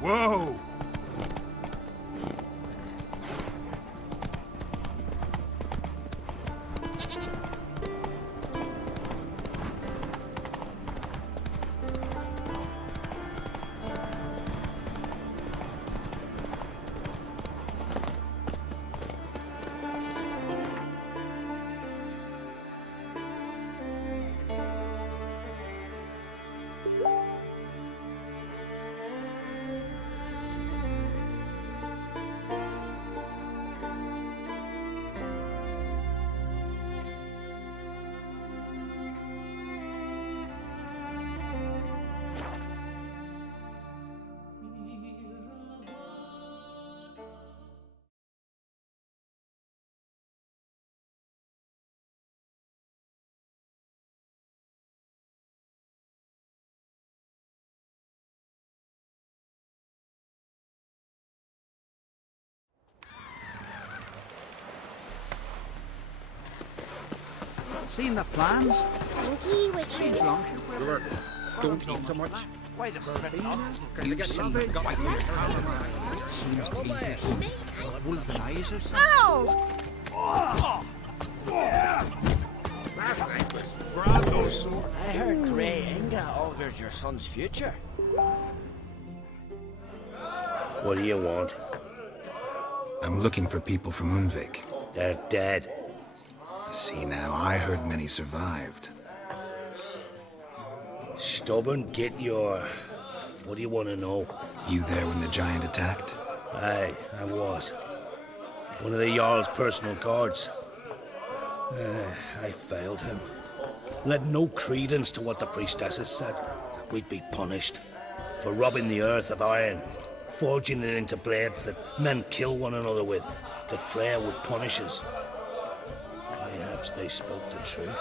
Whoa! Seen the plans? Thank you, Richard. Sure. Don't eat so much. Why the spitting? You get some got my ears turned. Seems to be just womanizer something. Ow! Last night was Bravos. I heard Grey Inga augurs your son's future. What do you want? I'm looking for people from Undvik. They're dead. See now, I heard many survived. Stubborn, get your... What do you want to know? You there when the giant attacked? Aye, I was. One of the Jarl's personal guards. I failed him. Led no credence to what the priestesses said. That we'd be punished. For robbing the earth of iron. Forging it into blades that men kill one another with. That Freya would punish us. Perhaps they spoke the truth.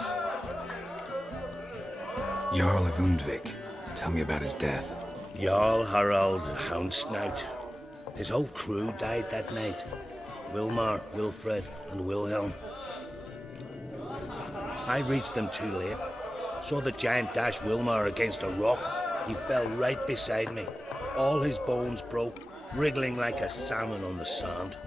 Jarl of Undvik. Tell me about his death. Jarl Harald Houndsnout. His whole crew died that night. Wilmar, Wilfred, and Wilhelm. I reached them too late. Saw the giant dash Wilmar against a rock. He fell right beside me. All his bones broke, wriggling like a salmon on the sand.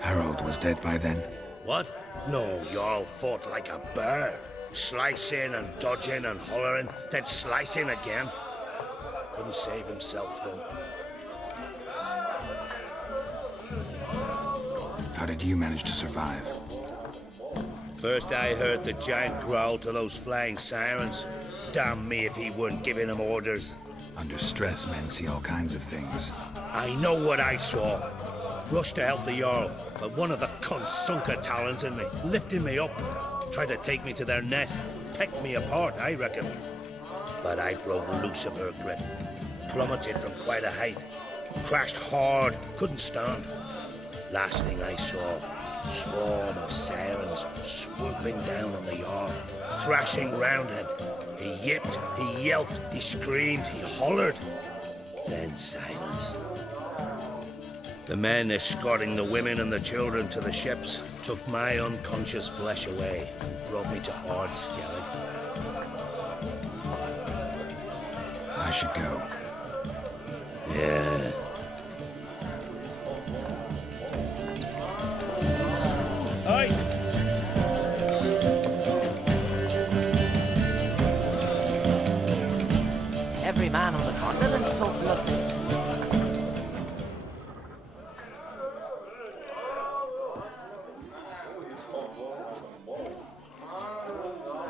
Harold was dead by then. What? No, Jarl fought like a bear. Slicing and dodging and hollering, then slicing again. Couldn't save himself, though. How did you manage to survive? First I heard the giant growl to those flying sirens. Damn me if he weren't giving them orders. Under stress, men see all kinds of things. I know what I saw. Rushed to help the Jarl, but one of the cunts sunk her talons in me, lifting me up. Tried to take me to their nest. Pecked me apart, I reckon. But I broke loose of her grip. Plummeted from quite a height. Crashed hard, couldn't stand. Last thing I saw, swarm of sirens swooping down on the Jarl, crashing round him. He yipped, he yelped, he screamed, he hollered. Then silence. The men escorting the women and the children to the ships took my unconscious flesh away and brought me to Ardskellig. I should go. Yeah. Aye. Every man on the continent so bloodless.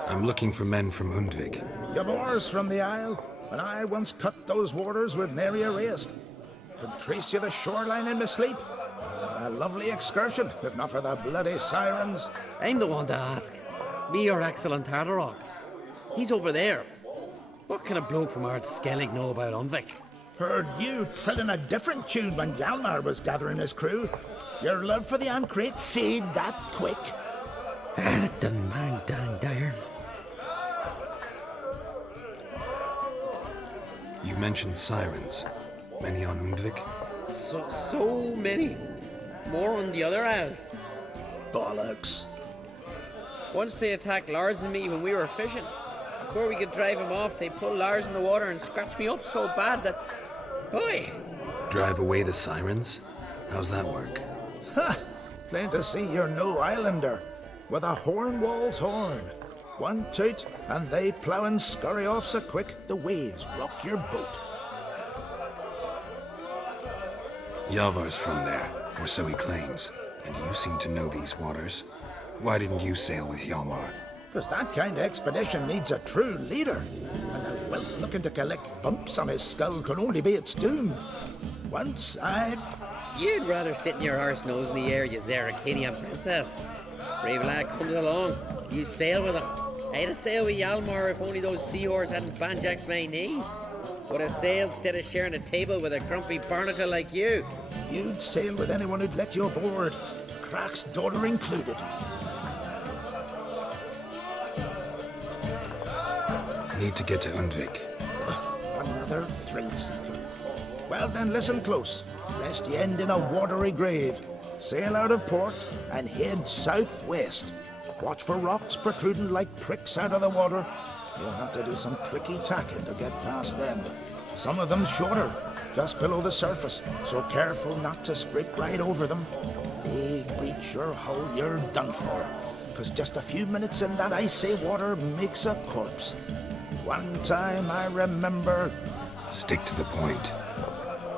I'm looking for men from Undvik. You've oars from the Isle, and I once cut those waters with nary a raist. Could trace you the shoreline in my sleep. A lovely excursion, if not for the bloody sirens. I'm the one to ask. Me, your excellent Tardarok. He's over there. What can a bloke from Ardskellig know about Undvik? Heard you trilling a different tune when Hjalmar was gathering his crew. Your love for the Ancrate fade that quick. That doesn't mind dang dire. You mentioned sirens. Many on Undvik? So many. More on the other as. Bollocks. Once they attacked Lars and me when we were fishing. Before we could drive him off, they pulled Lars in the water and scratched me up so bad that... Oi! Drive away the sirens? How's that work? Ha! Plain to see you're no islander. With a horn wall's horn. One toot, and they plough and scurry off so quick the waves rock your boat. Yavar's from there, or so he claims. And you seem to know these waters. Why didn't you sail with Hjalmar? Because that kind of expedition needs a true leader. And a whelp looking to collect bumps on his skull can only be its doom. Once I... You'd rather sit in your horse nose in the air, you Zaracanian princess. Brave lad comes along. You sail with him. I'd have sailed with Hjalmar if only those seahorse hadn't banjaxed my knee. Would have sailed instead of sharing a table with a grumpy barnacle like you. You'd sail with anyone who'd let you aboard. Crack's daughter included. Need to get to Undvik. Another thrill seeker. Well then, listen close, lest you end in a watery grave. Sail out of port and head southwest. Watch for rocks protruding like pricks out of the water. You'll have to do some tricky tacking to get past them. Some of them shorter, just below the surface, so careful not to scrape right over them. They breach your hull, you're done for. Because just a few minutes in that icy water makes a corpse. One time I remember... Stick to the point.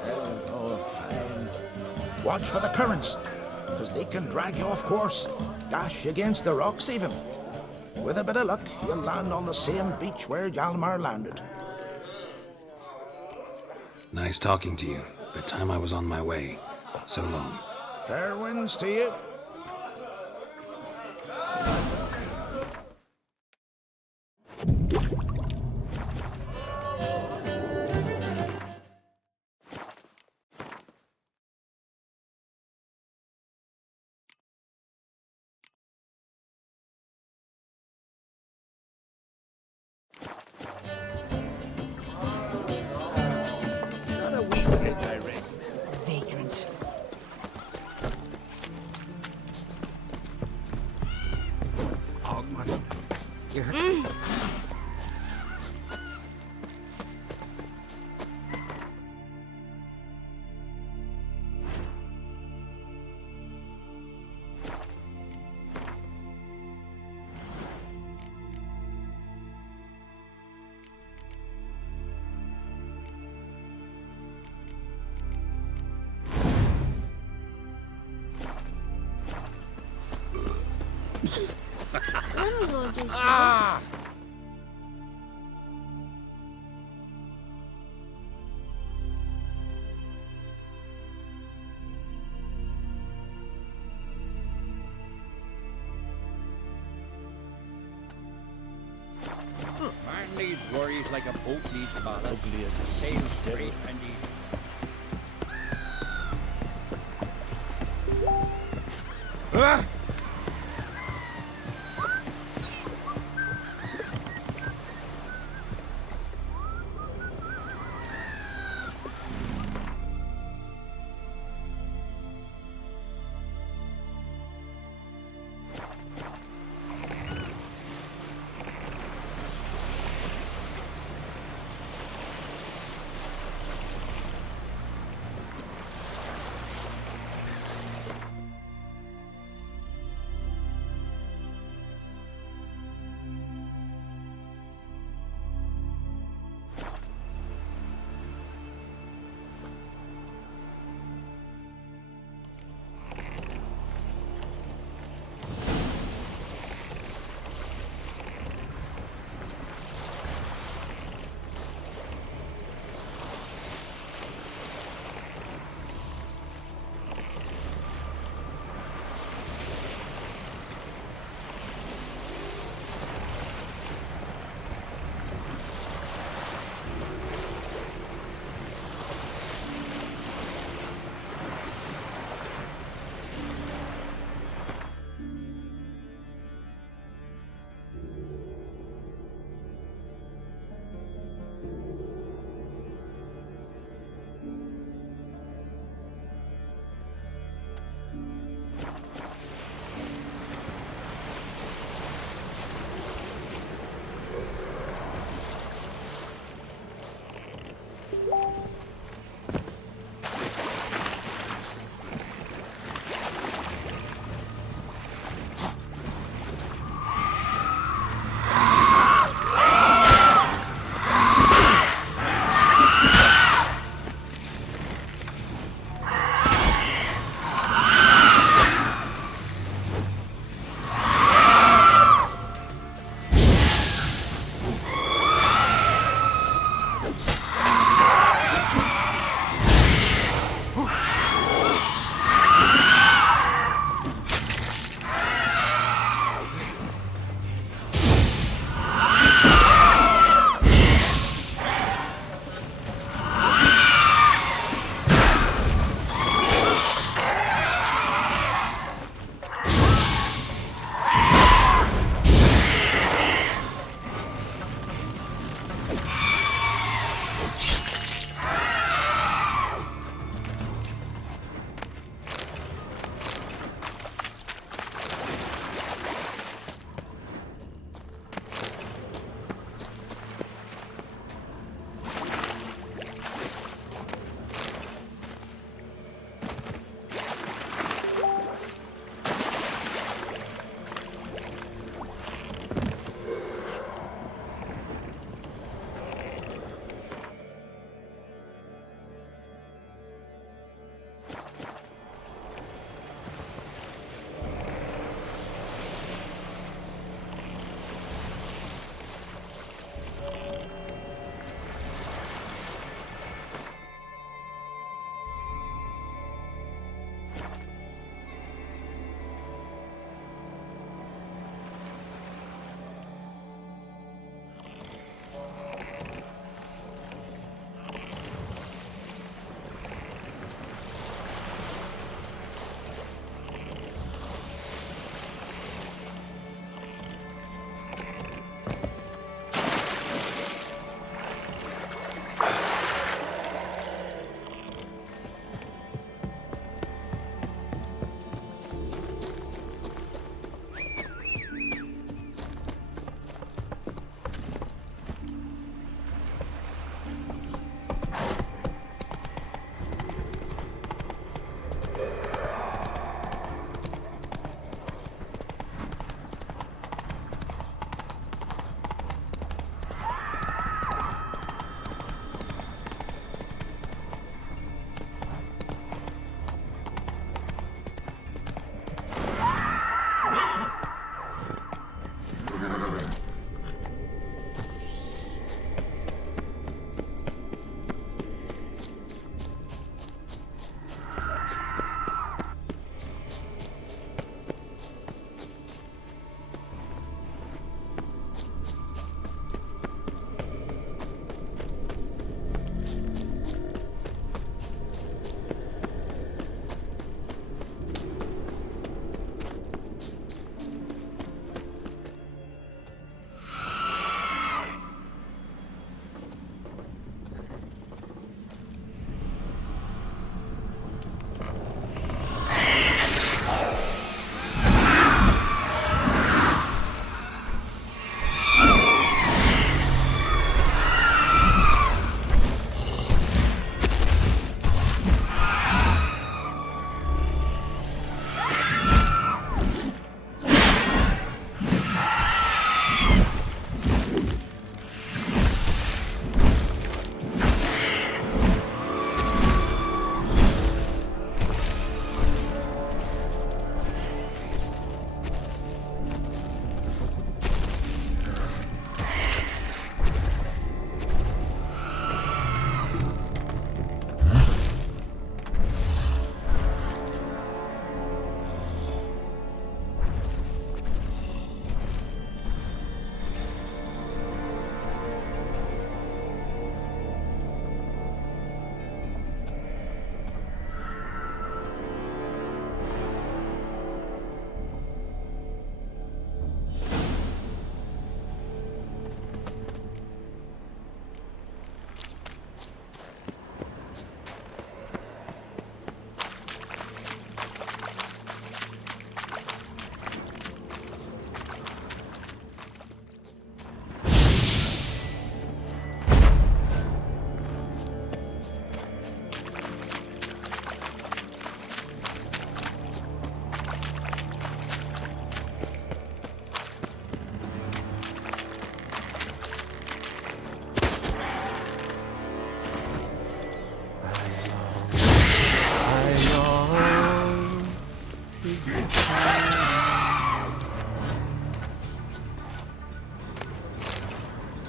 Oh, fine. Watch for the currents, because they can drag you off course. Dash against the rocks even. With a bit of luck, you'll land on the same beach where Hjalmar landed. Nice talking to you, but time I was on my way. So long. Fair winds to you. Not a wee bit, I reckon. Vagrant. Ogman. Then we will do so. Man needs worries like a boat needs ballast. Ugly as a sail straight and easy.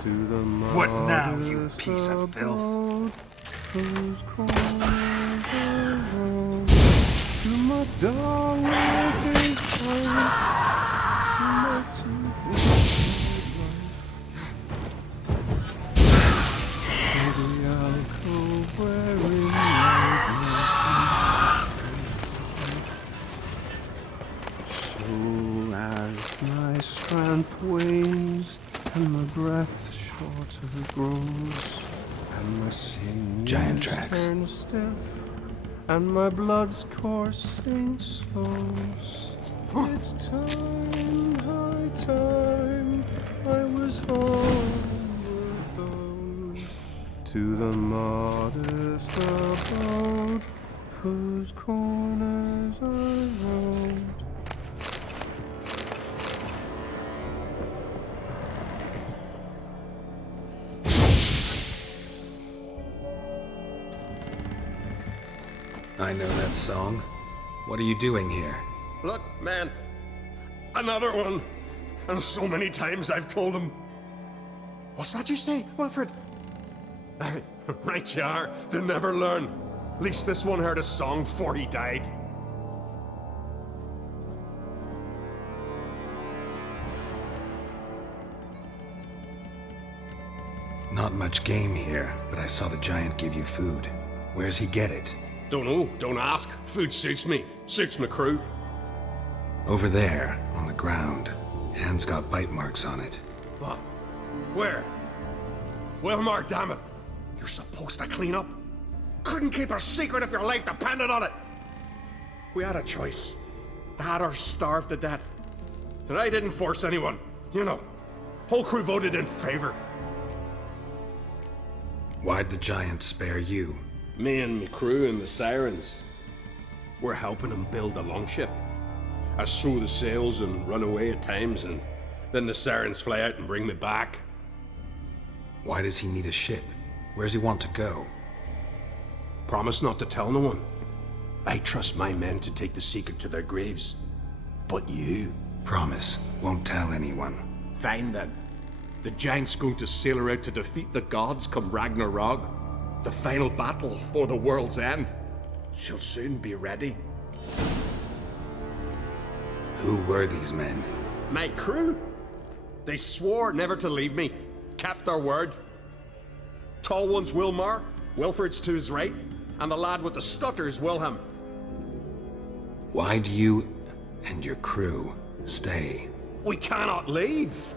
What now, you piece of filth? My strength wanes, and my breath shorter grows, and my sinews Giant tracks. turn stiff, and my blood's coursing slows. It's time, high time, I was homeward bound, to the modest abode, whose corners I roamed. I know that song. What are you doing here? Look, man. Another one. And so many times I've told him. What's that you say, Wilfred? Right you are. They never learn. At least this one heard a song before he died. Not much game here, but I saw the giant give you food. Where's he get it? Don't know. Don't ask. Food suits me. Suits my crew. Over there, on the ground. Hand's got bite marks on it. What? Where? Wilmar, damn it. You're supposed to clean up. Couldn't keep a secret if your life depended on it. We had a choice. The Hatters starved to death. And I didn't force anyone. You know, whole crew voted in favor. Why'd the giant spare you? Me and me crew and the Sirens. We're helping him build a longship. I sew the sails and run away at times, and then the Sirens fly out and bring me back. Why does he need a ship? Where's he want to go? Promise not to tell no one. I trust my men to take the secret to their graves. But you? Promise, won't tell anyone. Fine then. The giant's going to sail her out to defeat the gods come Ragnarok. The final battle for the world's end. She'll soon be ready. Who were these men? My crew. They swore never to leave me. Kept their word. Tall one's Wilmar, Wilfred's to his right, and the lad with the stutter's Wilhelm. Why do you and your crew stay? We cannot leave.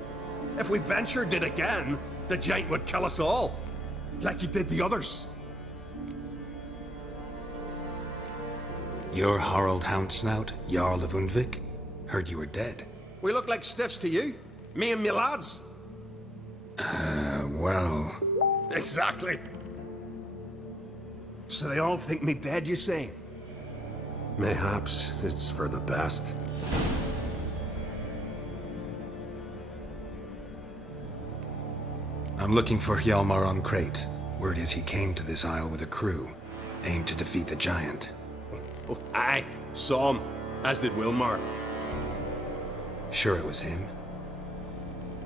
If we ventured it again, the giant would kill us all. Like he did the others. You're Harald Houndsnout, Jarl of Undvik? Heard you were dead. We look like stiffs to you. Me and me lads. Well... Exactly. So they all think me dead, you say? Mayhaps it's for the best. I'm looking for Hjalmar on Crate. Word is he came to this isle with a crew, aimed to defeat the giant. Oh, aye, saw him, as did Wilmar. Sure it was him?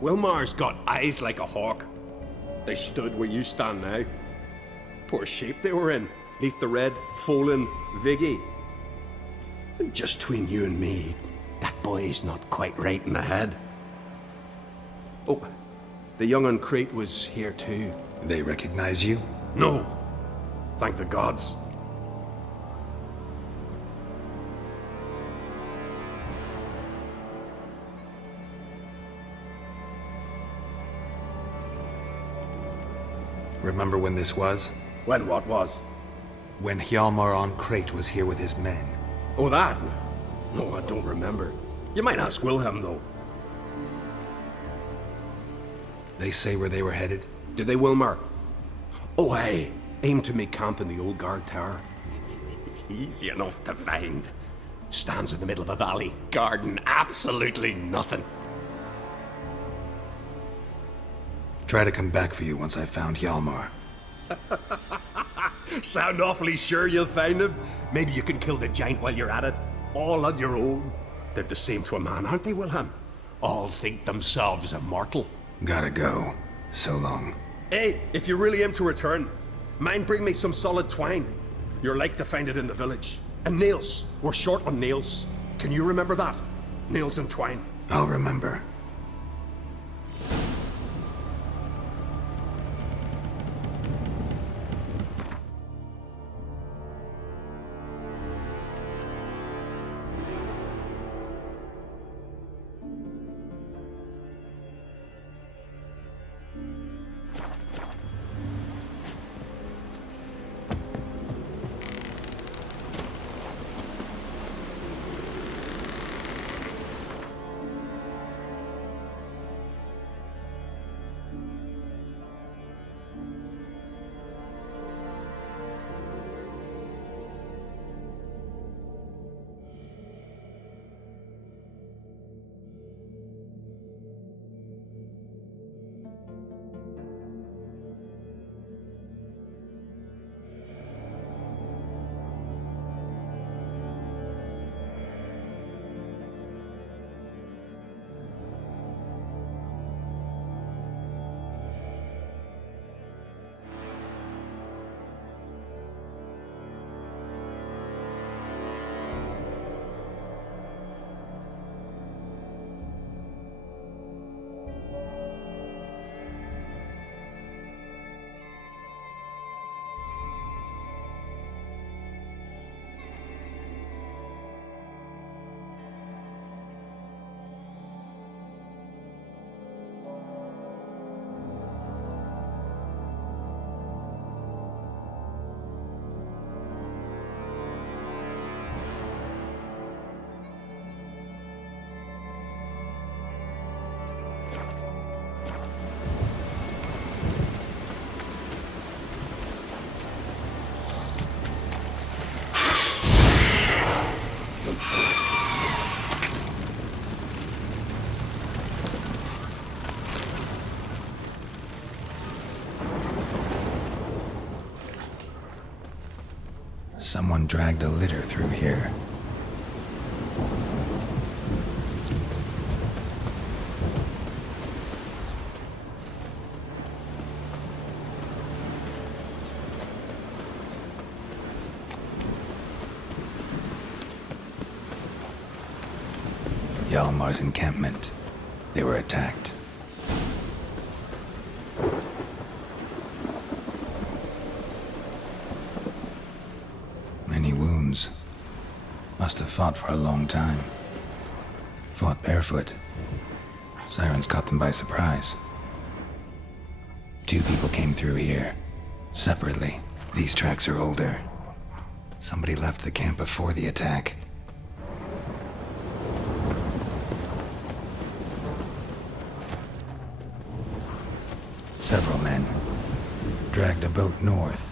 Wilmar's got eyes like a hawk. They stood where you stand now. Poor shape they were in, neath the red, Folin Viggy. And just between you and me, that boy's not quite right in the head. Oh, the young on Crate was here too. They recognize you? No. Thank the gods. Remember when this was? When what was? When Hjalmar on Crate was here with his men. Oh, that? No, I don't remember. You might ask Wilhelm, though. They say where they were headed? Did they, Wilmar? Oh, aye. Aim to make camp in the old guard tower. Easy enough to find. Stands in the middle of a valley. Garden, absolutely nothing. Try to come back for you once I've found Hjalmar. Sound awfully sure you'll find him? Maybe you can kill the giant while you're at it. All on your own. They're the same to a man, aren't they, Wilhelm? All think themselves immortal. Gotta go. So long. Hey, if you really aim to return, mind bring me some solid twine. You're like to find it in the village. And nails. We're short on nails. Can you remember that? Nails and twine. I'll remember. Someone dragged a litter through here. Hjalmar's encampment. They were attacked. Many wounds. Must have fought for a long time. Fought barefoot. Sirens caught them by surprise. 2 people came through here. Separately. These tracks are older. Somebody left the camp before the attack. Several men dragged a boat north.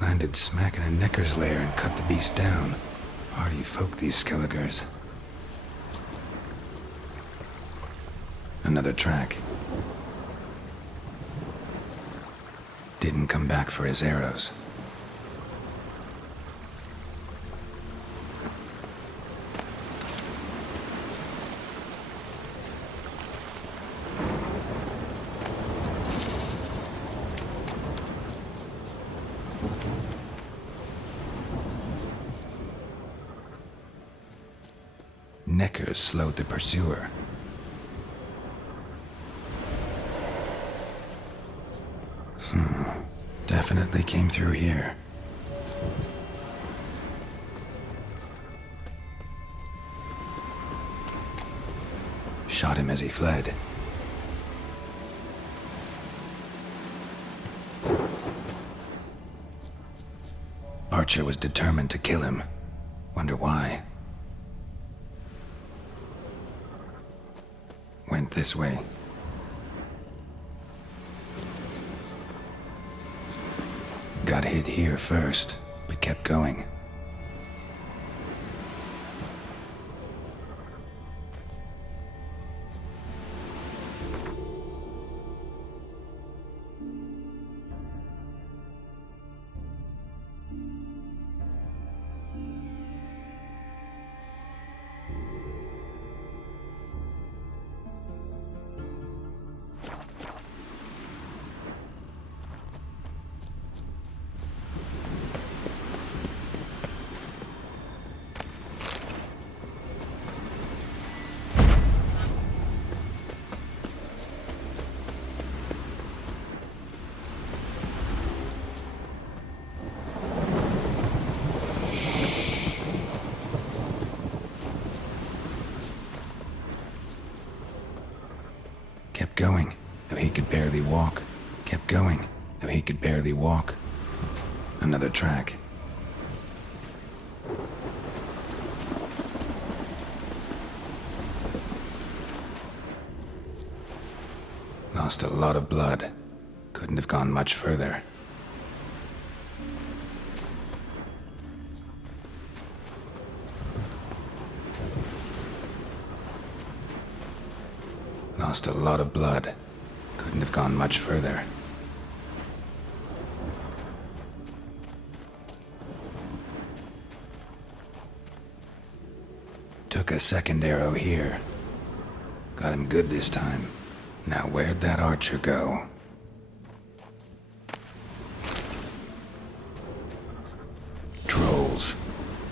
Landed smack in a necker's lair and cut the beast down. Hardy folk, these Skelligers. Another track. Didn't come back for his arrows. Neckers slowed the pursuer. Definitely came through here. Shot him as he fled. Archer was determined to kill him. Wonder why. Went this way. Got hit here first, but kept going. Kept going, though he could barely walk. Kept going, though he could barely walk. Another track. Lost a lot of blood. Couldn't have gone much further. Lost a lot of blood. Couldn't have gone much further. Took a second arrow here. Got him good this time. Now where'd that archer go? Trolls.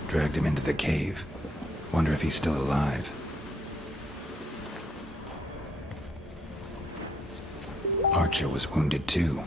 Dragged him into the cave. Wonder if he's still alive. Archer was wounded too.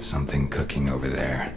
Something cooking over there.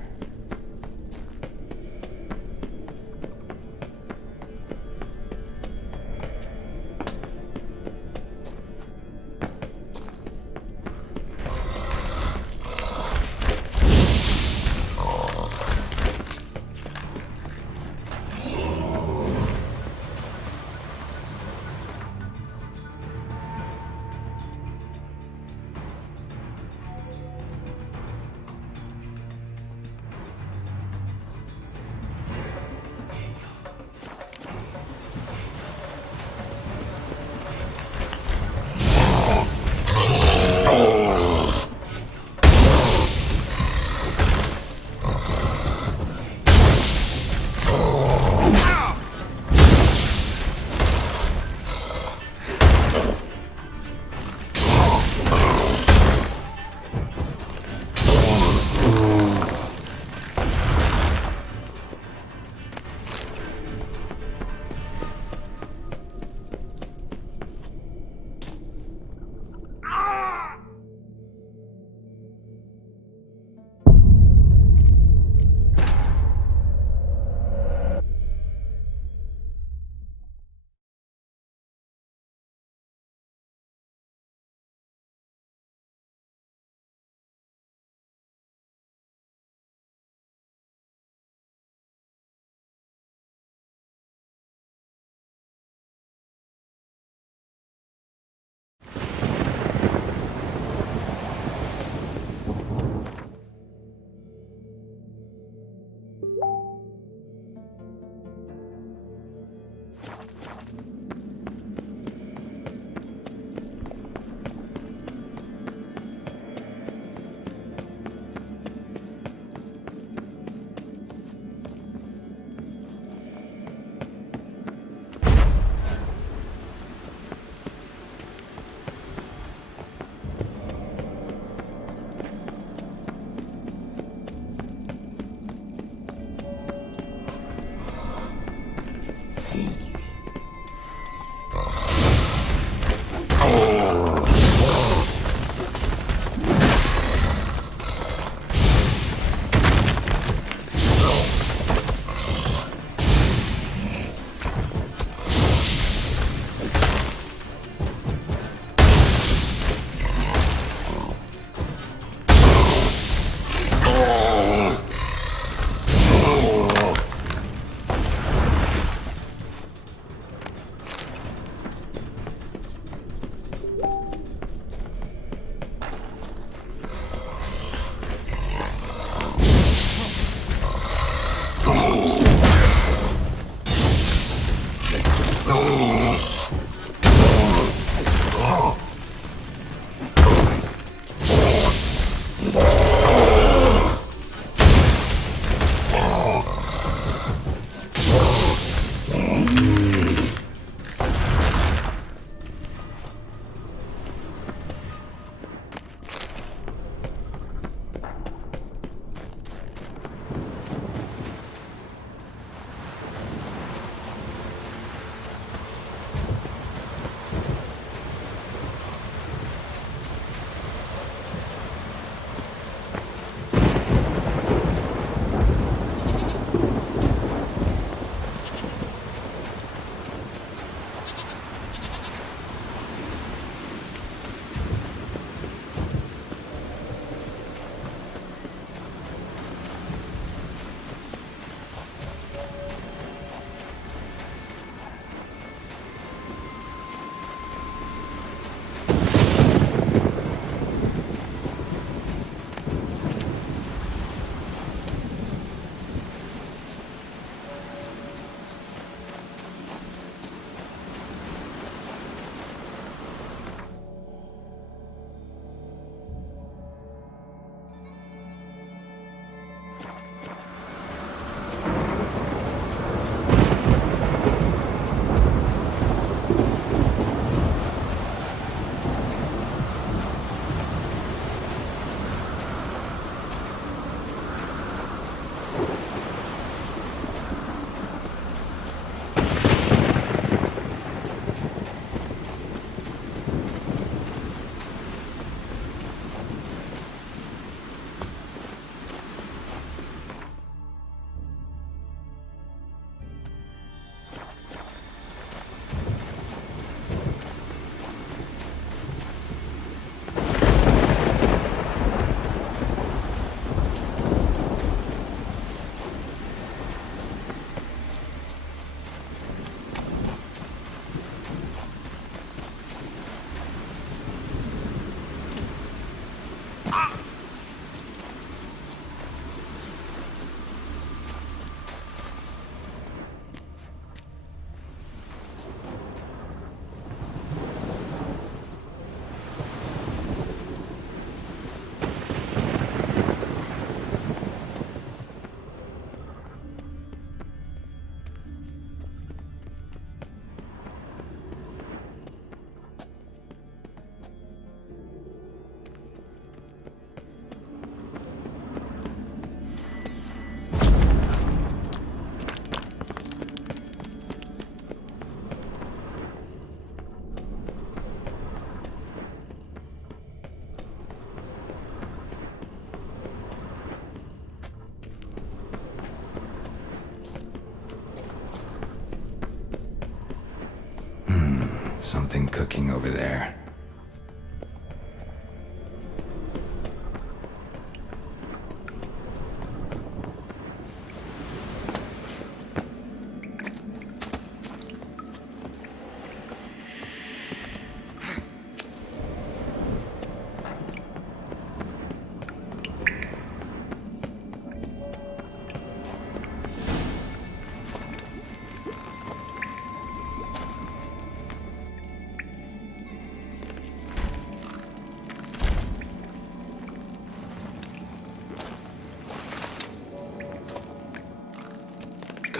Something cooking over there.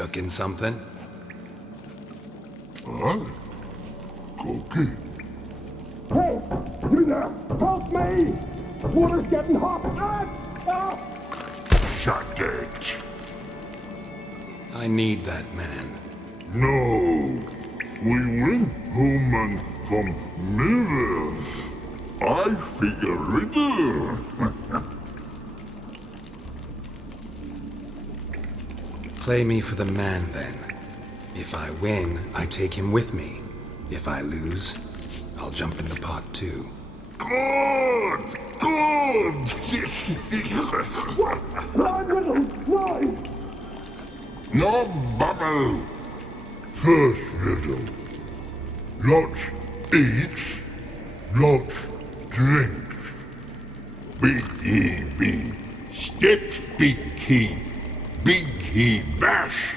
cooking something? Huh? Cooking? Hey! You there! Help me! Water's getting hot! Shut it. I need that man. No. We went home and from mirrors. I figure riddle. Play me for the man, then. If I win, I take him with me. If I lose, I'll jump in the pot, too. Good! Good! Nine riddles! Nine! No bubble! First riddle. Lots eats, lots drinks. Big E B. Steps big key. Big key bash.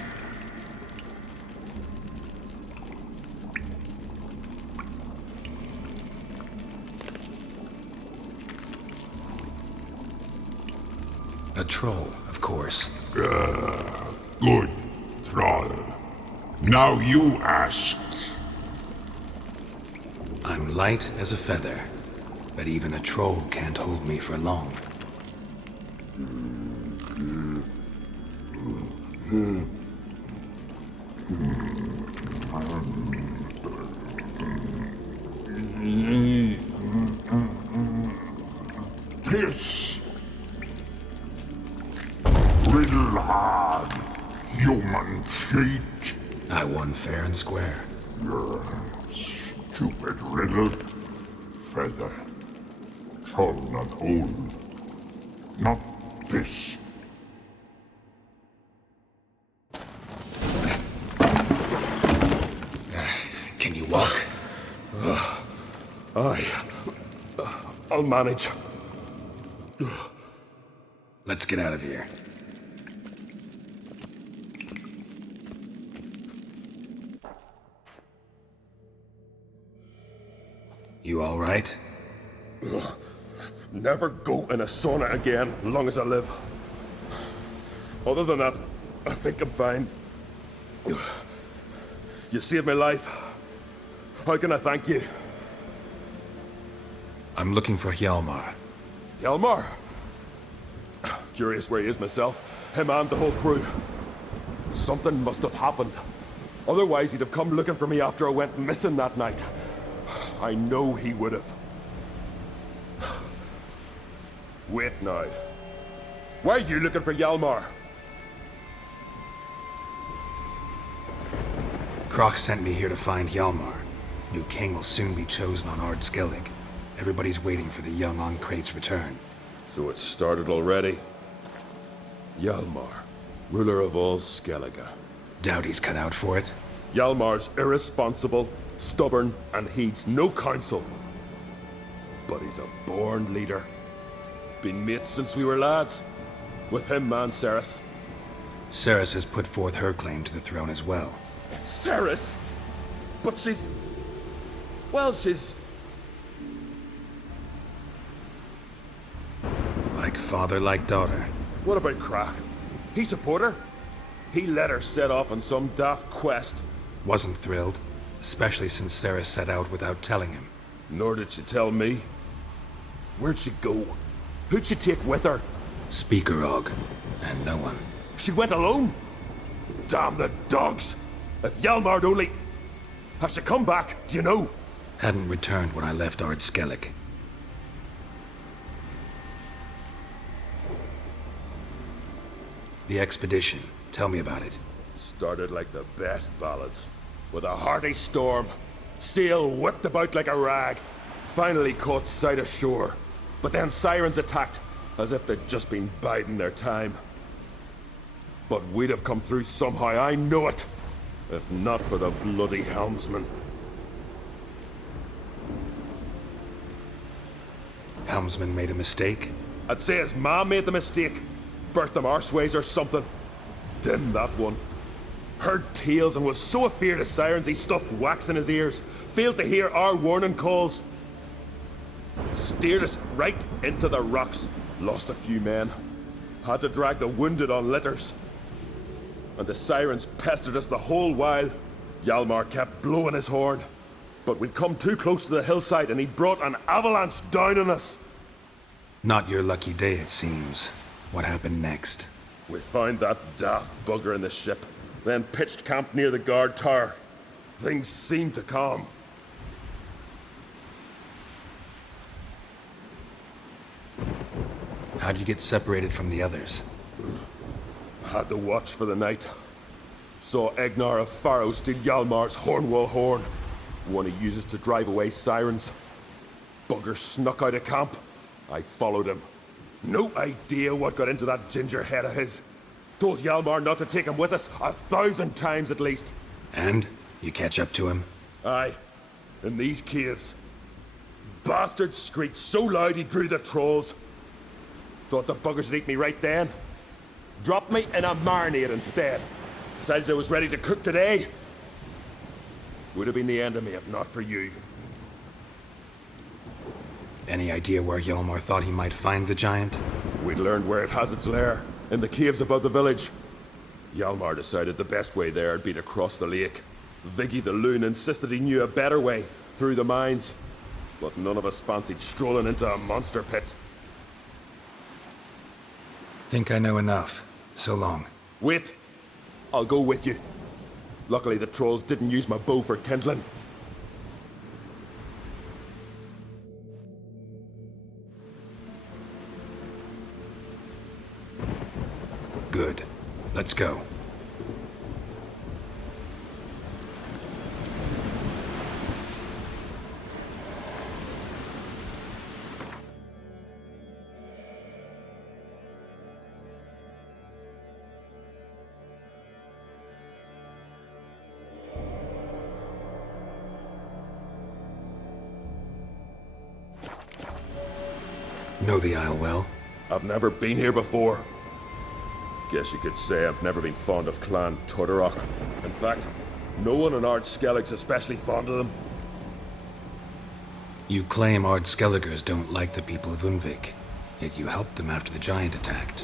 A troll, of course. Good, troll. Now you ask. I'm light as a feather, but even a troll can't hold me for long. Piss. Riddle hard, human cheat. I won fair and square. Stupid riddle. Feather. Troll not hold. Not piss. Can you walk? I'll manage. Let's get out of here. You all right? Never go in a sauna again, long as I live. Other than that, I think I'm fine. You saved my life. How can I thank you? I'm looking for Hjalmar. Hjalmar? Curious where he is myself. Him and the whole crew. Something must have happened. Otherwise, he'd have come looking for me after I went missing that night. I know he would have. Wait now. Why are you looking for Hjalmar? Croc sent me here to find Hjalmar. New king will soon be chosen on Ard Skellig. Everybody's waiting for the young Ancrate's return. So it started already? Hjalmar, ruler of all Skellige. Doubt he's cut out for it. Hjalmar's irresponsible, stubborn, and heeds no counsel. But he's a born leader. Been mates since we were lads. With him and Ceres. Ceres has put forth her claim to the throne as well. Ceres? But she's... well, she's... like father, like daughter. What about Crack? He support her? He let her set off on some daft quest. Wasn't thrilled, especially since Ceres set out without telling him. Nor did she tell me. Where'd she go? Who'd she take with her? Speakerog, and no one. She went alone? Damn the dogs! If Hjalmar'd only... has she come back, do you know? Hadn't returned when I left Ard Skellig. The expedition. Tell me about it. Started like the best ballads. With a hearty storm. Sail whipped about like a rag. Finally caught sight of shore. But then sirens attacked, as if they'd just been biding their time. But we'd have come through somehow, I know it. If not for the bloody helmsman. Helmsman made a mistake? I'd say his ma made the mistake. Birthed them arseways or something. Dim that one. Heard tales and was so afeard of sirens he stuffed wax in his ears. Failed to hear our warning calls. Steered us right into the rocks. Lost a few men. Had to drag the wounded on litters. and the sirens pestered us the whole while. Hjalmar kept blowing his horn, but we'd come too close to the hillside and he brought an avalanche down on us. Not your lucky day, it seems. What happened next? We found that daft bugger in the ship, then pitched camp near the guard tower. Things seemed to calm. How'd you get separated from the others? Had to watch for the night. Saw Egnar of Faro steal Hjalmar's Hornwall horn, one he uses to drive away sirens. Bugger snuck out of camp. I followed him. No idea what got into that ginger head of his. Told Hjalmar not to take him with us 1,000 times at least. And? You catch up to him? Aye. In these caves. Bastard screeched so loud he drew the trolls. Thought the buggers would eat me right then. Dropped me in a marinade instead. Decided I was ready to cook today. Would have been the end of me if not for you. Any idea where Hjalmar thought he might find the giant? We'd learned where it has its lair, in the caves above the village. Hjalmar decided the best way there would be to cross the lake. Viggy the loon insisted he knew a better way, through the mines. But none of us fancied strolling into a monster pit. Think I know enough. So long. Wait. I'll go with you. Luckily the trolls didn't use my bow for kindling. Good. Let's go. Know the Isle well? I've never been here before. Guess you could say I've never been fond of Clan Tudorok. In fact, no one in Ard Skellig's especially fond of them. You claim Ard Skelligers don't like the people of Undvik, yet you helped them after the giant attacked.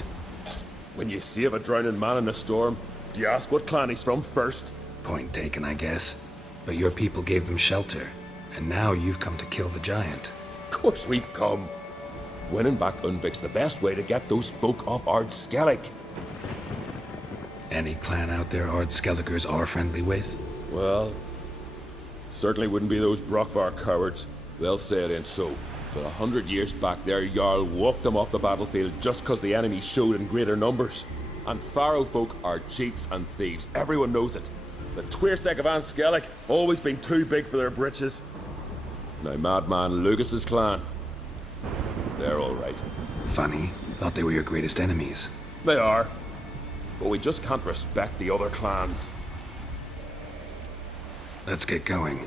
When you save a drowning man in a storm, do you ask what clan he's from first? Point taken, I guess. But your people gave them shelter, and now you've come to kill the giant. Of course we've come. Winning back Undvik's the best way to get those folk off Ard Skellig. Any clan out there Ard Skelligers are friendly with? Well, certainly wouldn't be those Brockvar cowards. They'll say it ain't so. But 100 years back, their Jarl walked them off the battlefield just because the enemy showed in greater numbers. And Faro folk are cheats and thieves. Everyone knows it. The Twirsec of An Skellig always been too big for their britches. Now, Madman Lucas's clan, they're all right. Funny. Thought they were your greatest enemies. They are. But we just can't respect the other clans. Let's get going.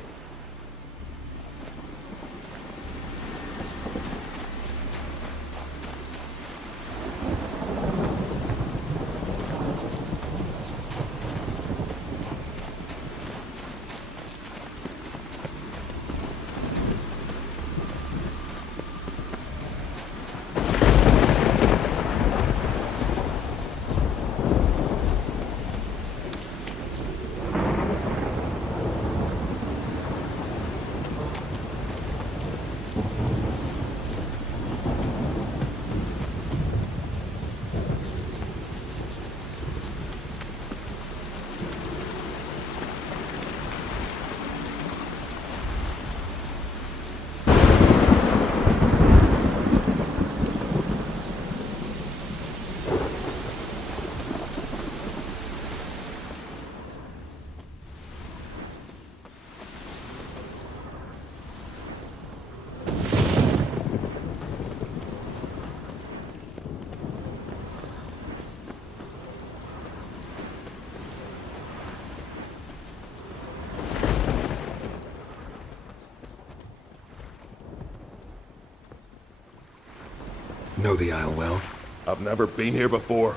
Know the Isle well? I've never been here before.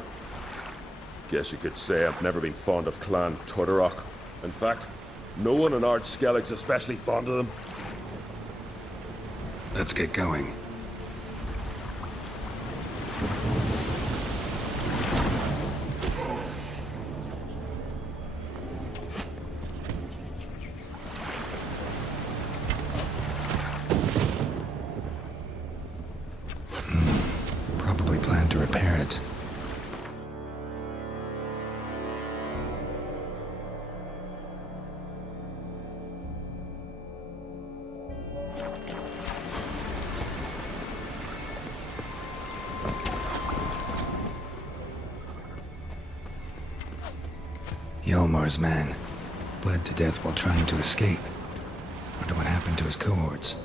Guess you could say I've never been fond of Clan Tudorok. In fact, no one in Ard Skellig's especially fond of them. Let's get going. Hjalmar's man bled to death while trying to escape. Wonder what happened to his cohorts.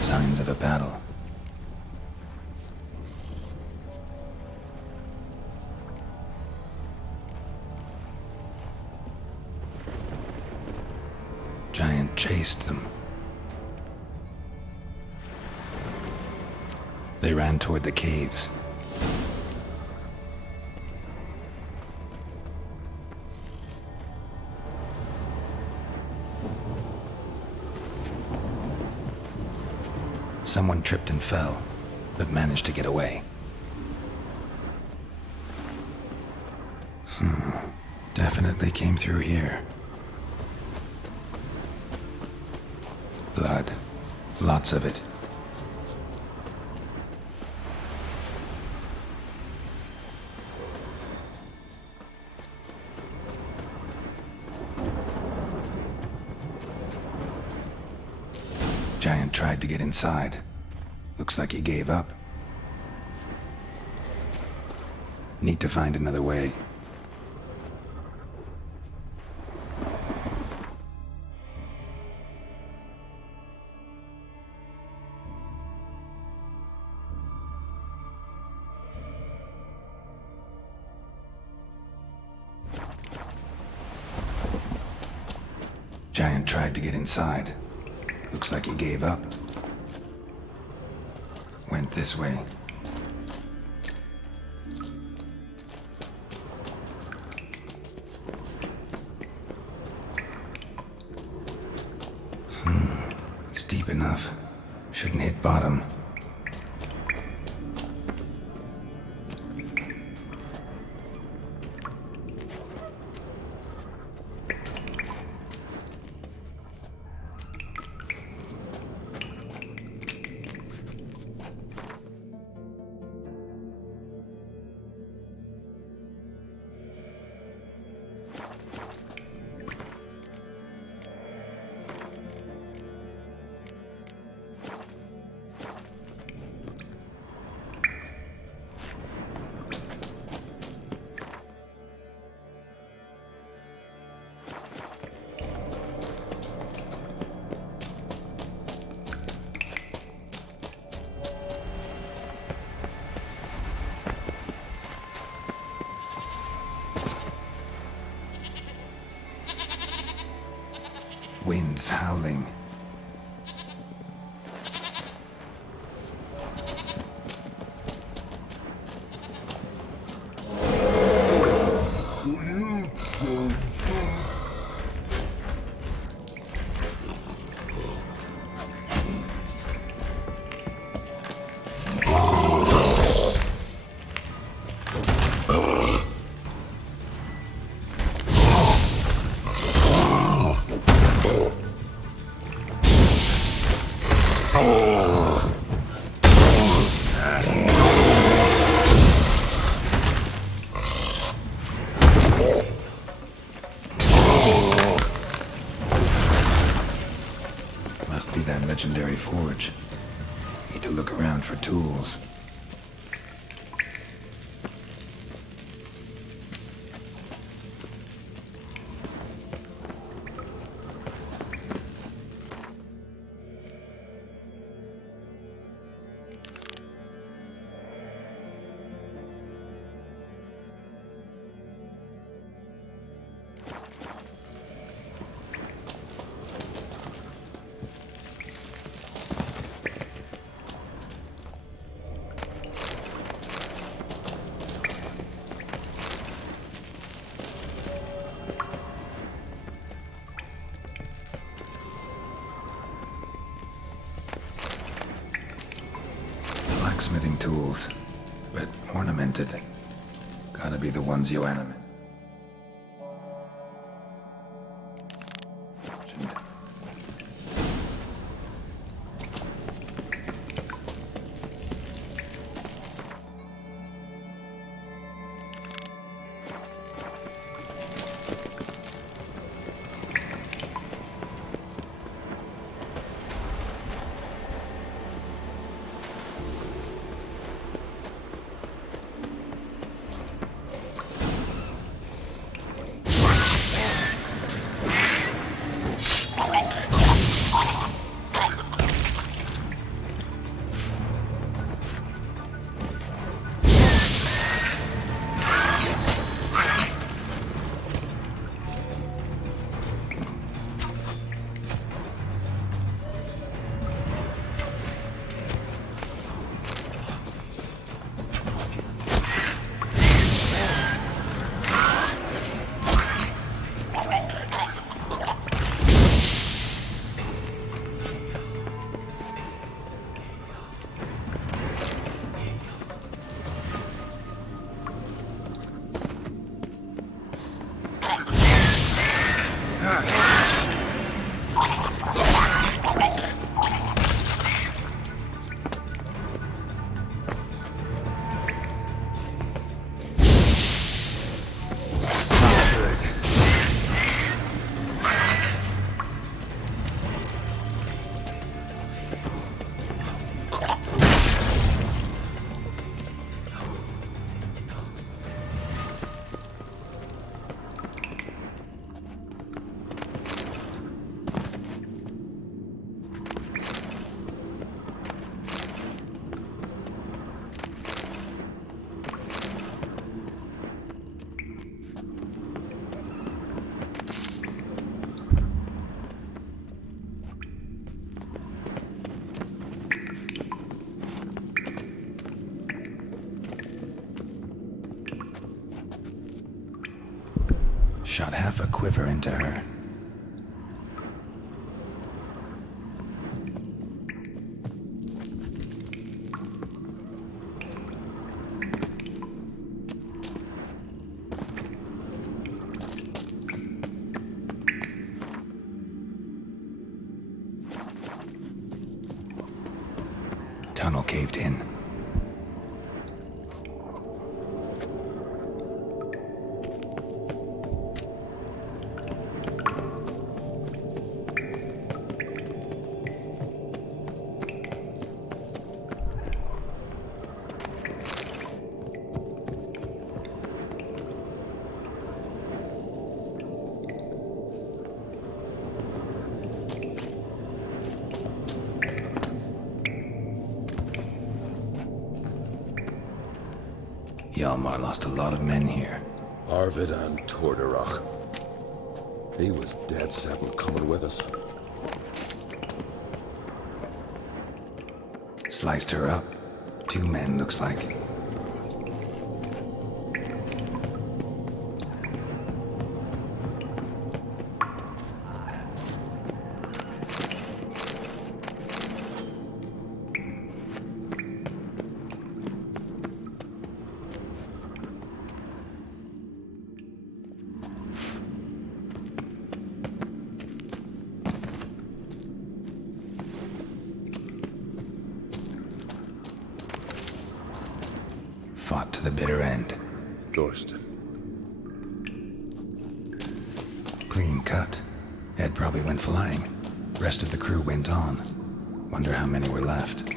Signs of a battle. Giant chased them. They ran toward the caves. Someone tripped and fell, but managed to get away. Definitely came through here. Blood. Lots of it. Giant tried to get inside. Looks like he gave up. Need to find another way. Giant tried to get inside. Looks like he gave up. Went this way. It's deep enough. Shouldn't hit bottom. Winds howling. forge. Need to look around for tools. Blacksmithing tools, but ornamented. Gotta be the ones you animate. Shot half a quiver into her. Tunnel caved in. Hjalmar lost a lot of men here. Arvid and Torderach. He was dead set on coming with us. Sliced her up. 2 men, looks like. Fought to the bitter end. Thorsten. Clean cut. Head probably went flying. Rest of the crew went on. Wonder how many were left.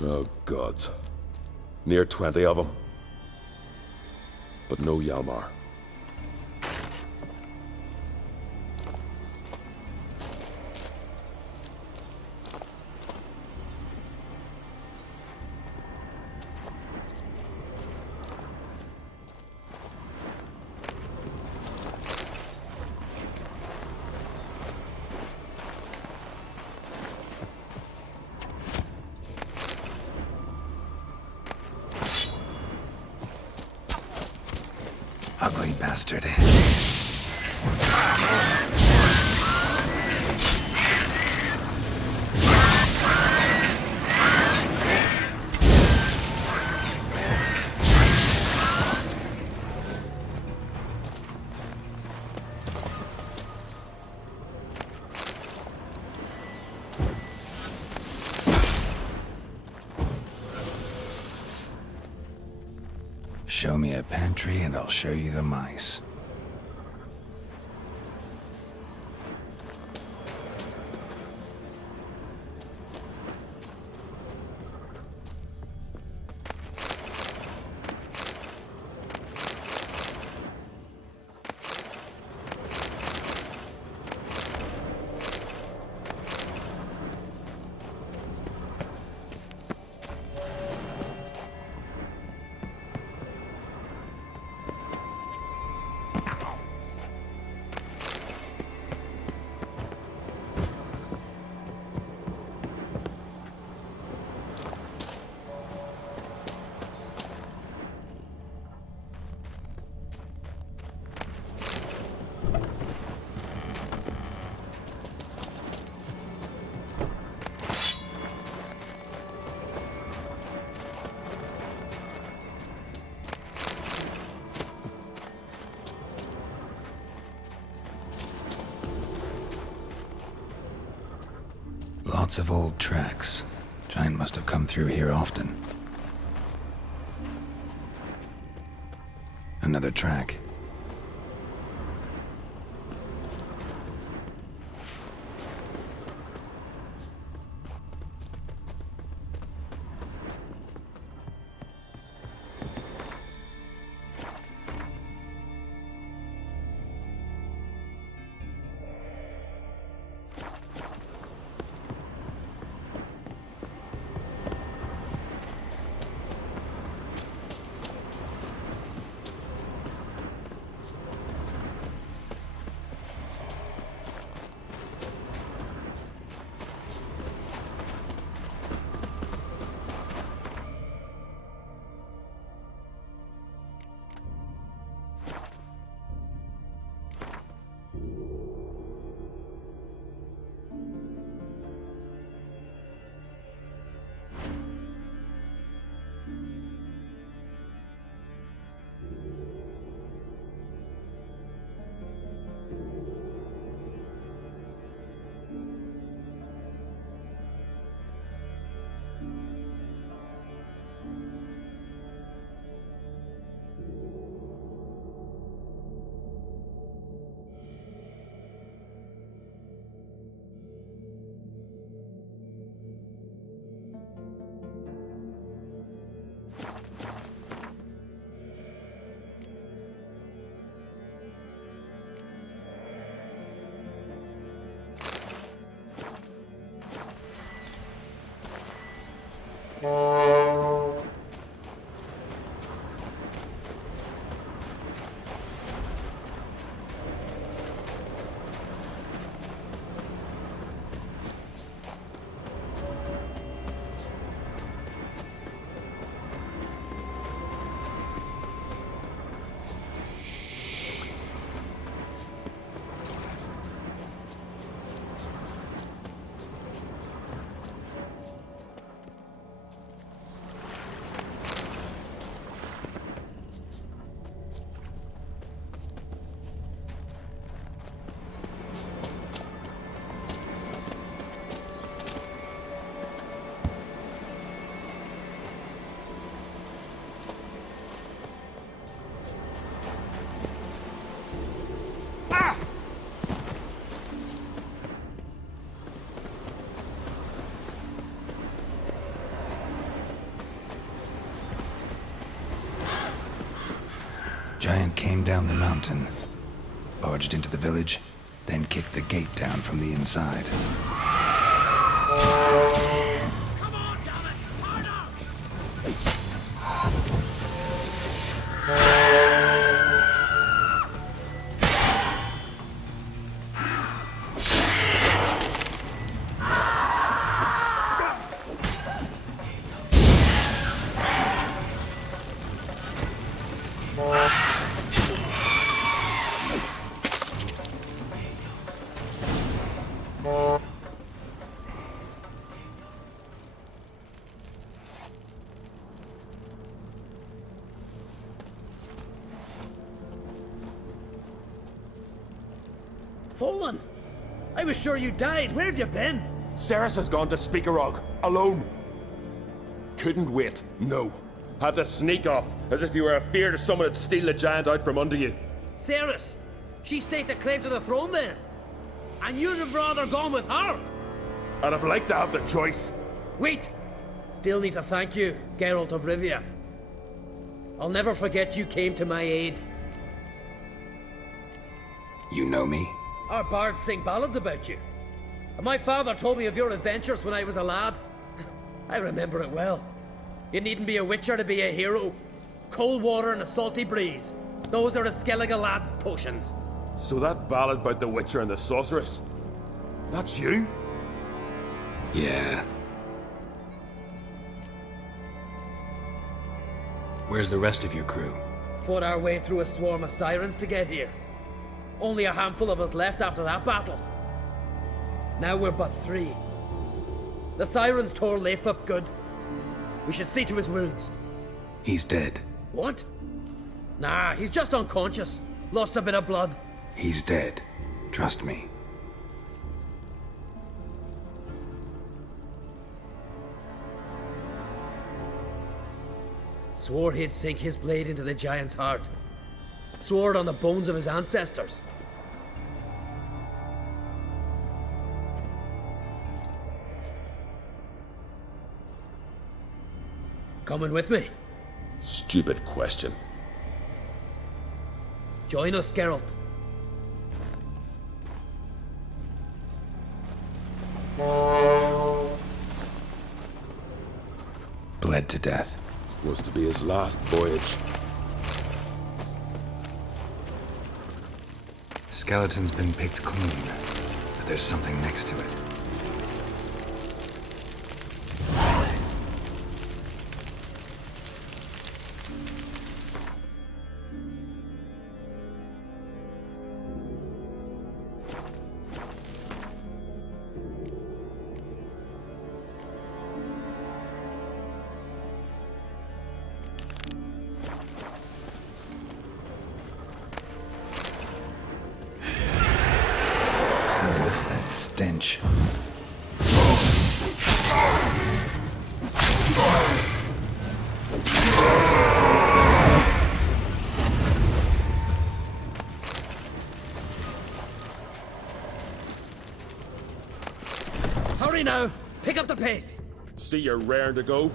Oh, gods. Near 20 of them. But no Hjalmar. Ugly bastard. Show me a pantry and I'll show you the mice. Lots of old tracks. Giant must have come through here often. Another track. giant came down the mountain, barged into the village, then kicked the gate down from the inside. Fallen! I was sure you died. Where have you been? Ceres has gone to Speakerog, alone. Couldn't wait, no. Had to sneak off, as if you were afeard of someone would steal the giant out from under you. Ceres! She staked a claim to the throne then. And you'd have rather gone with her. I'd have liked to have the choice. Wait! Still need to thank you, Geralt of Rivia. I'll never forget you came to my aid. You know me? Our bards sing ballads about you. And my father told me of your adventures when I was a lad. I remember it well. You needn't be a witcher to be a hero. Cold water and a salty breeze. Those are a Skellige lad's potions. So that ballad about the Witcher and the Sorceress, that's you? Yeah. Where's the rest of your crew? Fought our way through a swarm of sirens to get here. Only a handful of us left after that battle. Now we're but 3. The sirens tore Leif up good. We should see to his wounds. He's dead. What? Nah, he's just unconscious. Lost a bit of blood. He's dead. Trust me. Swore he'd sink his blade into the giant's heart. Swore it on the bones of his ancestors. Coming with me? Stupid question. Join us, Geralt. Bled to death. Was to be his last voyage. Skeleton's been picked clean, but there's something next to it. Stench. Hurry now! Pick up the pace! See you're raring to go?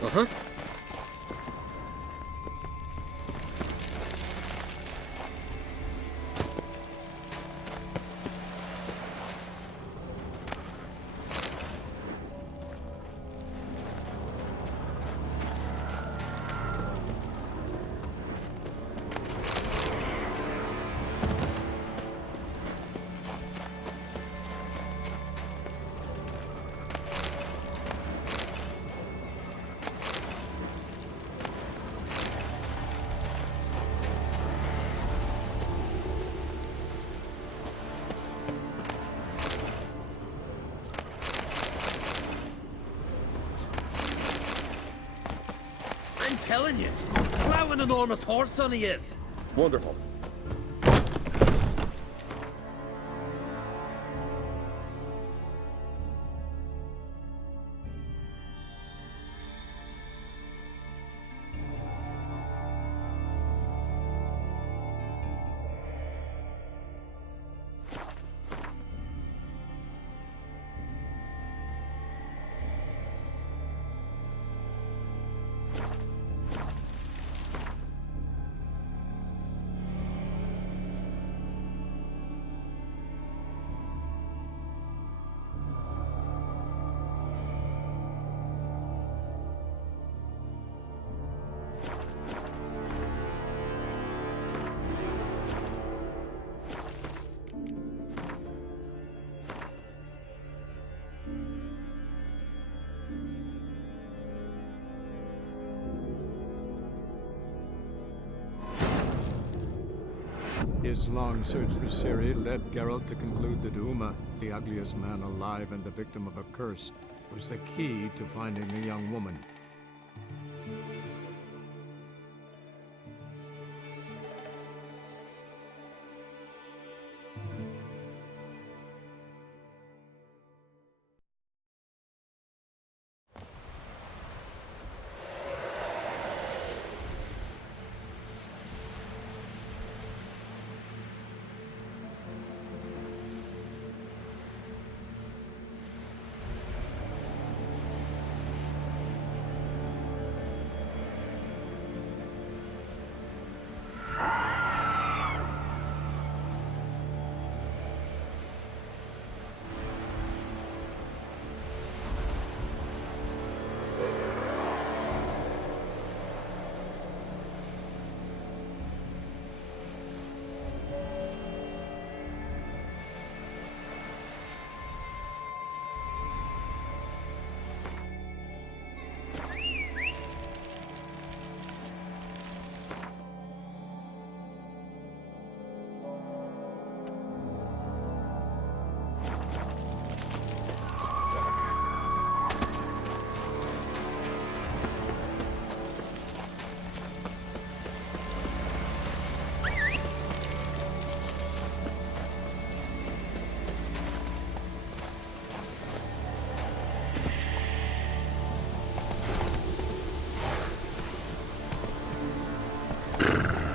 Uh-huh. telling you. Plow an enormous horse, son he is. Wonderful. His long search for Ciri led Geralt to conclude that Uma, the ugliest man alive and the victim of a curse, was the key to finding the young woman.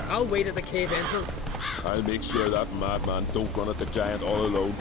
I'll wait at the cave entrance. I'll make sure that madman don't run at the giant all alone.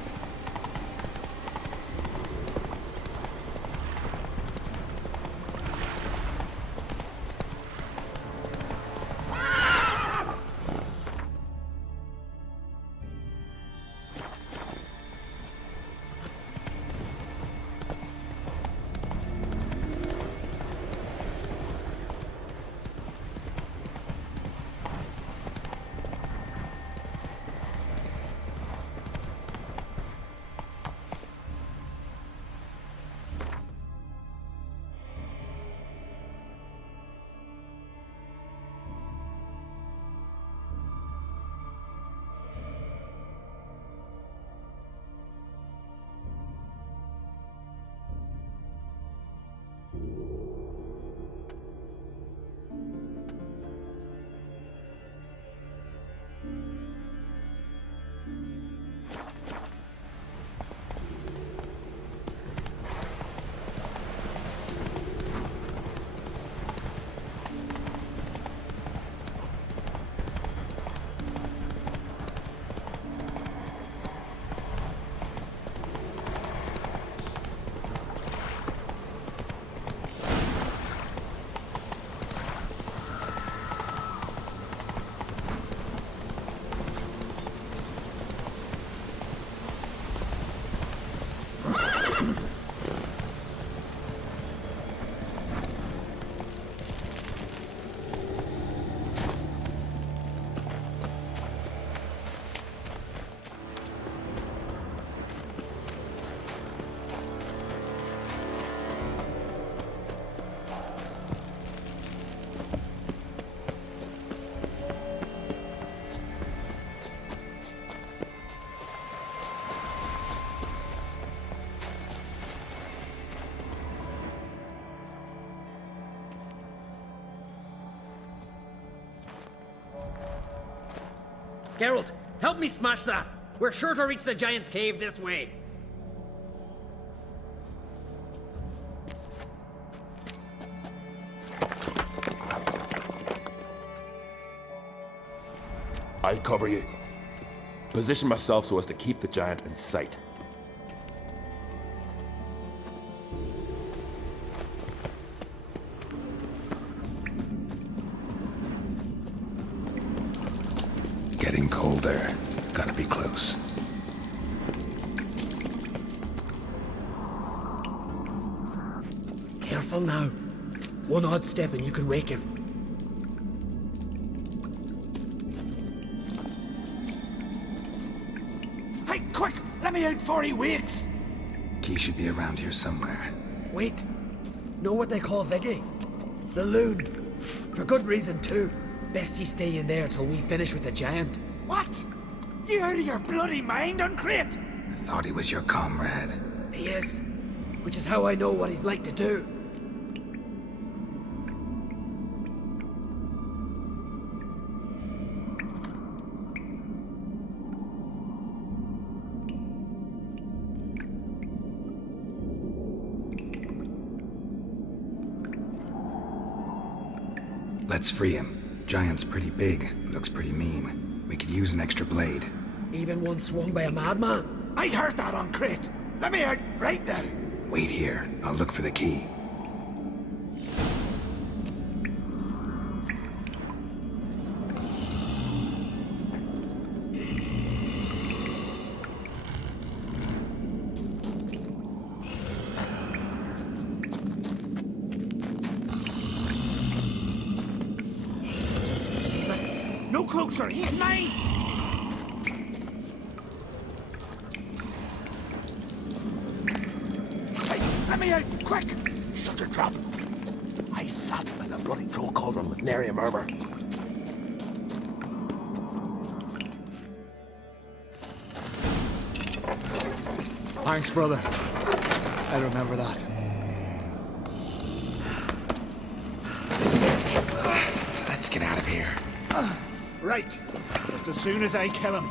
Geralt, help me smash that. We're sure to reach the giant's cave this way. I'll cover you. Position myself so as to keep the giant in sight. Getting colder. Gotta be close. Careful now. One odd step and you could wake him. Hey, quick! Let me out before he wakes! Key should be around here somewhere. Wait. Know what they call Viggy? The loon. For good reason, too. Best he stay in there till we finish with the giant. What? You out of your bloody mind, Uncrate? I thought he was your comrade. He is. Which is how I know what he's like to do. Let's free him. Giant's pretty big, looks pretty mean. We could use an extra blade. Even one swung by a madman. I heard that, Uncrate. Let me out right now. Wait here. I'll look for the key. No closer, he's mine! Hey, let me out, quick! Shut your trap. I sat in a bloody troll cauldron with nary a murmur. Thanks, brother. I remember that. Let's get out of here. Right. Just as soon as I kill him.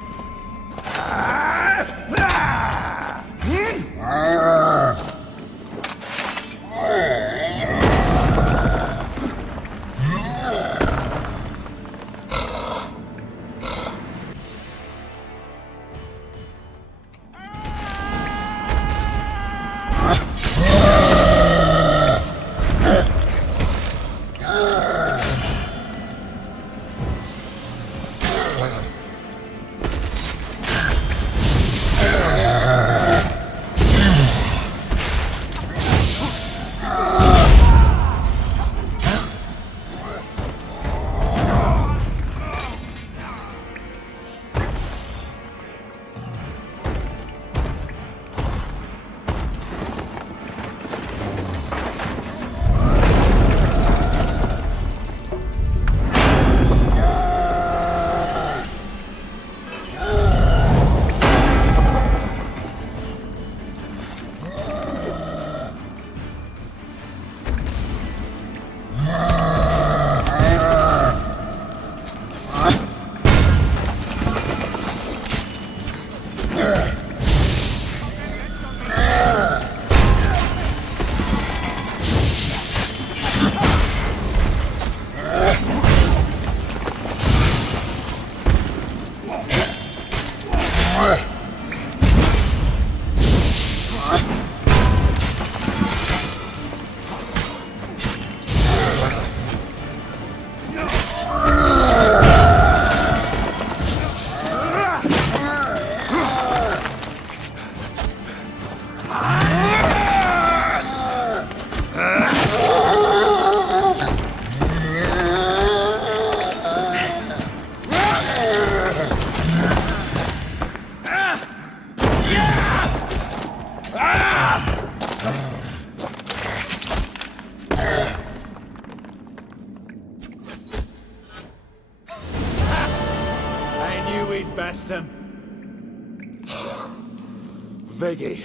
Viggy,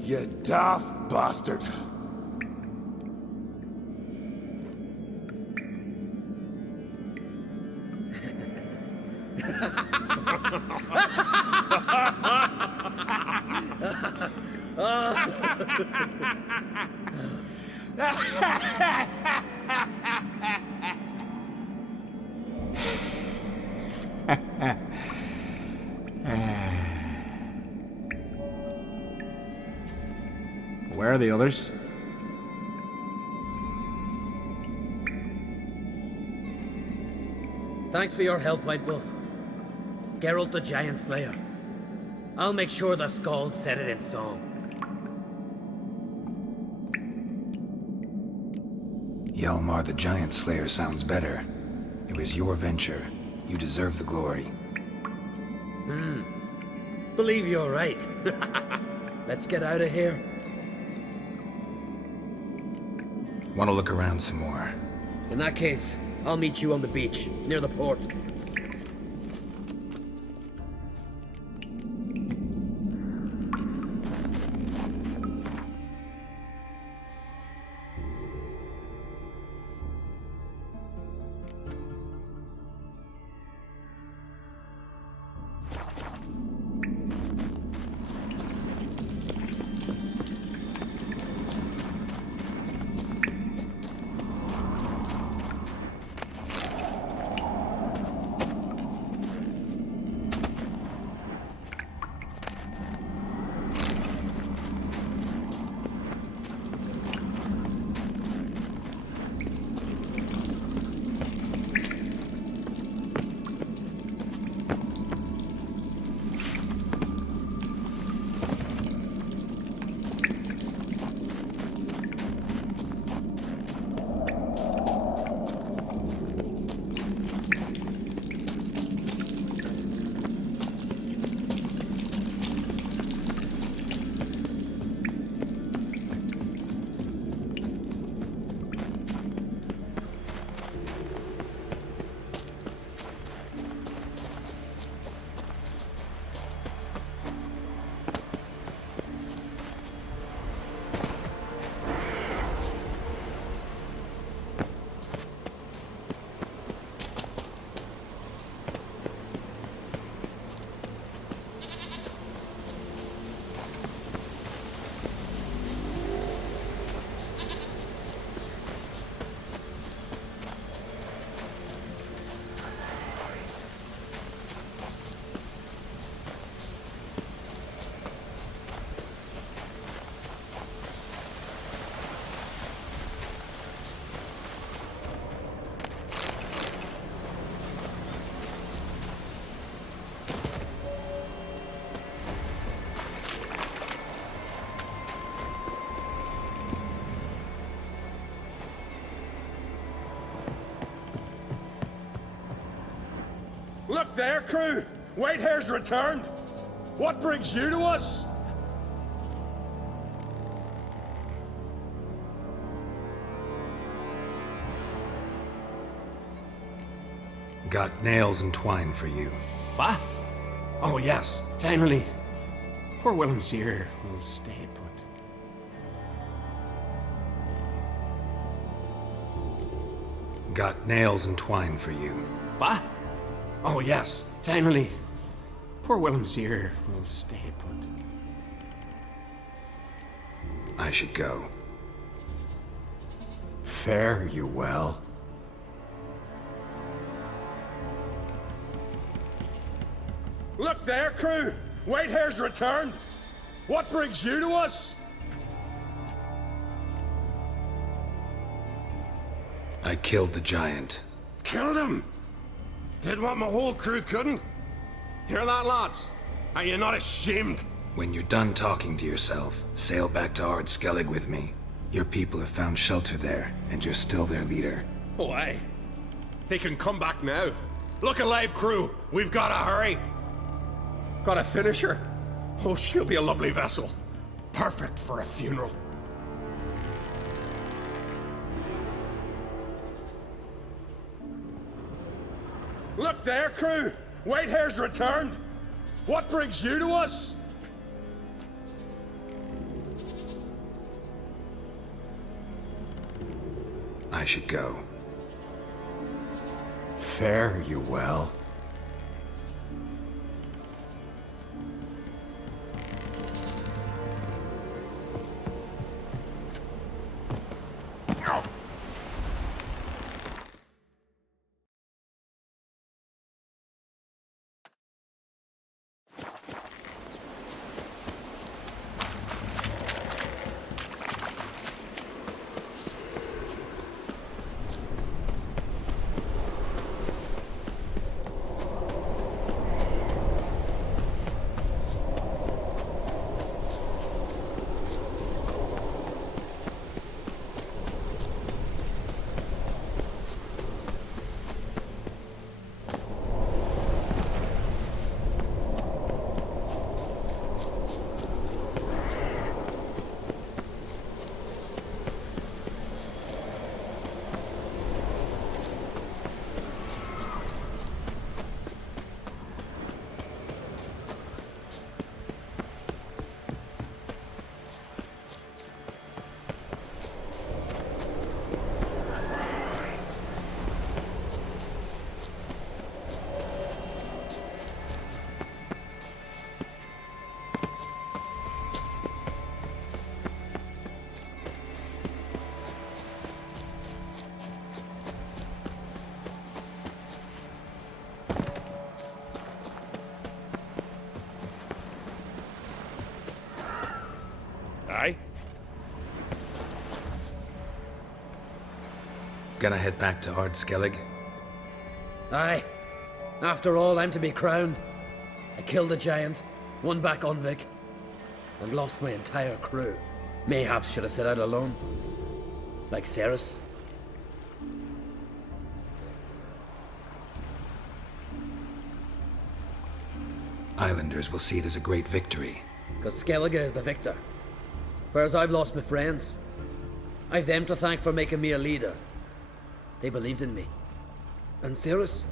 you daft bastard. Where are the others? Thanks for your help, White Wolf. Geralt the Giant Slayer. I'll make sure the Scald said it in song. Hjalmar the Giant Slayer sounds better. It was your venture. You deserve the glory. Believe you're right. Let's get out of here. Want to look around some more? In that case, I'll meet you on the beach, near the port. Look there, crew! Whitehair's returned! What brings you to us? Got nails and twine for you. What? Oh, yes, finally. Poor Willem's here will stay put. Got nails and twine for you. What? Oh, yes, finally. Poor Willem's here will stay put. I should go. Fare you well. Look there, crew! Whitehair's returned! What brings you to us? I killed the giant. Killed him! Did what my whole crew couldn't? Hear that, lads? Are you not ashamed? When you're done talking to yourself, sail back to Ard Skellig with me. Your people have found shelter there, and you're still their leader. Oh, aye. He can come back now. Look alive, crew. We've got to hurry. Got a finisher? Oh, she'll be a lovely vessel. Perfect for a funeral. Look there, crew! Whitehair's returned! What brings you to us? I should go. Fare you well. Gonna head back to Ard-Skellig? Aye. After all, I'm to be crowned. I killed a giant, won back Undvik, and lost my entire crew. Mayhaps should have set out alone. Like Ceres. Islanders will see it as a great victory. Because Skellige is the victor. Whereas I've lost my friends. I've them to thank for making me a leader. They believed in me. And Ceres?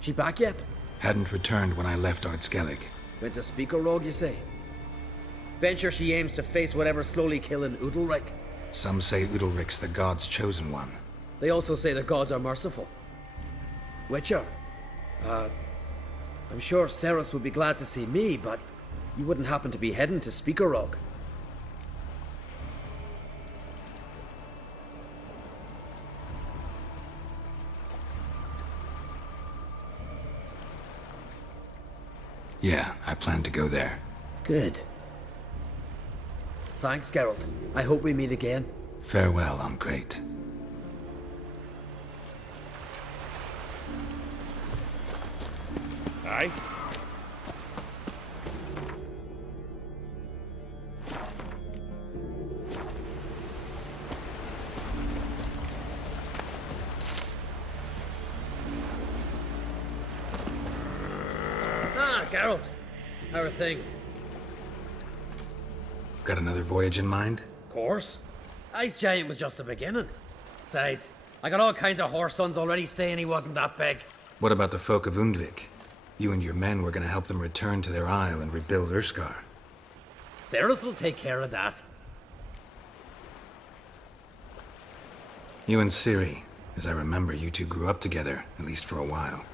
She back yet? Hadn't returned when I left Ard-Skellig. Went to speak a rogue, you say? Venture she aims to face whatever's slowly killing Undvik. Some say Udalric's the god's chosen one. They also say the gods are merciful. Witcher. I'm sure Ceres would be glad to see me, but you wouldn't happen to be heading to speak a rogue. Yeah, I plan to go there. Good. Thanks, Geralt. I hope we meet again. Farewell, Uncrate. Aye? Geralt. How are things? Got another voyage in mind? Of course. Ice Giant was just the beginning. Besides, I got all kinds of horse sons already saying he wasn't that big. What about the folk of Undvik? You and your men were gonna help them return to their isle and rebuild Urskar. Ceres will take care of that. You and Ciri, as I remember, you two grew up together, at least for a while.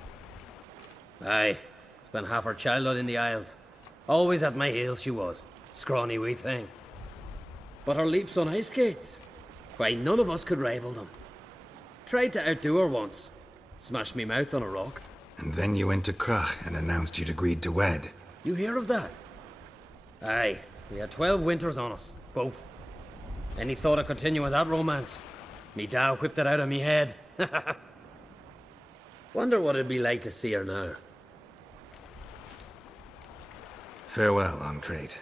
Aye. Spent half her childhood in the Isles. Always at my heels she was. Scrawny wee thing. But her leaps on ice skates, why, none of us could rival them. Tried to outdo her once. Smashed me mouth on a rock. And then you went to Krach and announced you'd agreed to wed. You hear of that? Aye. We had 12 winters on us, both. Any thought of continuing that romance? Me Dow whipped it out of me head. Wonder what it'd be like to see her now. Farewell, Uncrate.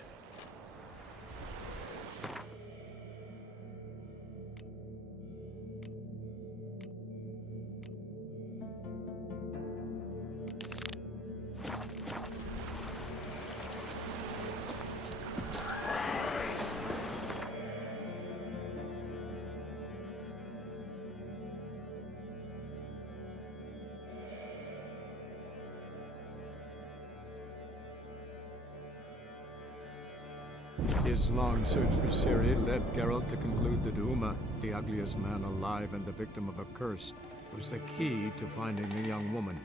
His long search for Ciri led Geralt to conclude that Uma, the ugliest man alive and the victim of a curse, was the key to finding the young woman.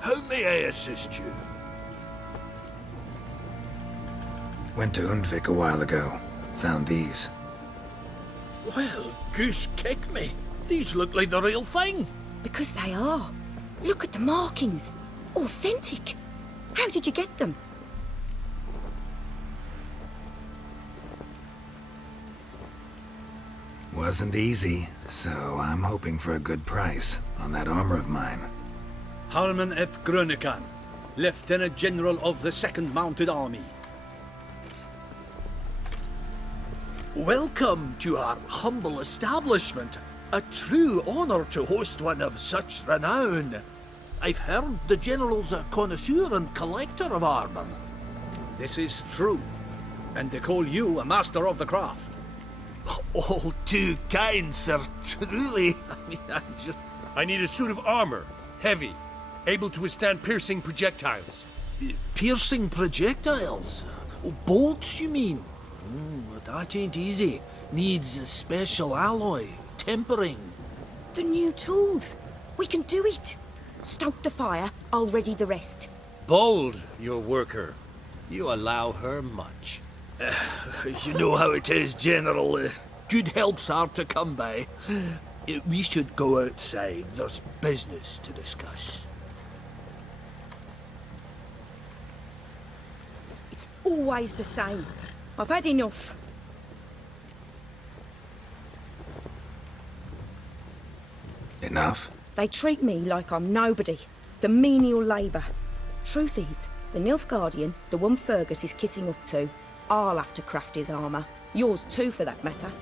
How may I assist you? Went to Undvik a while ago. Found these. Well, goose kick me. These look like the real thing. Because they are. Look at the markings. Authentic. How did you get them? wasn't easy, so I'm hoping for a good price on that armor of mine. Harman ep Grönekan, Lieutenant General of the 2nd Mounted Army. Welcome to our humble establishment. A true honor to host one of such renown. I've heard the General's a connoisseur and collector of armor. This is true, and they call you a master of the craft. All too kind, sir, truly. I need a suit of armor, heavy, able to withstand piercing projectiles. Piercing projectiles? Oh, bolts, you mean? That ain't easy. Needs a special alloy, tempering. The new tools. We can do it. Stoke the fire, I'll ready the rest. Bold, your worker. You allow her much. You know how it is, General. Good help's hard to come by. We should go outside. There's business to discuss. It's always the same. I've had enough. Enough? They treat me like I'm nobody. The menial labour. Truth is, the Nilfgaardian, the one Fergus is kissing up to, I'll have to craft his armour. Yours too, for that matter.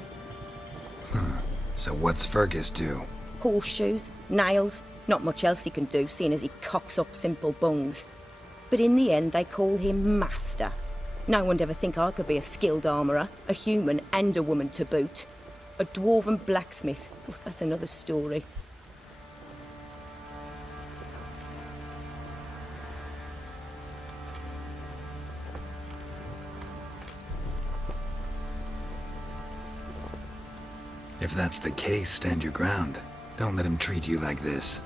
So what's Fergus do? Horseshoes, nails, not much else he can do, seeing as he cocks up simple bungs. But in the end, they call him Master. No one'd ever think I could be a skilled armourer, a human and a woman to boot. A dwarven blacksmith, that's another story. If that's the case, stand your ground. Don't let him treat you like this.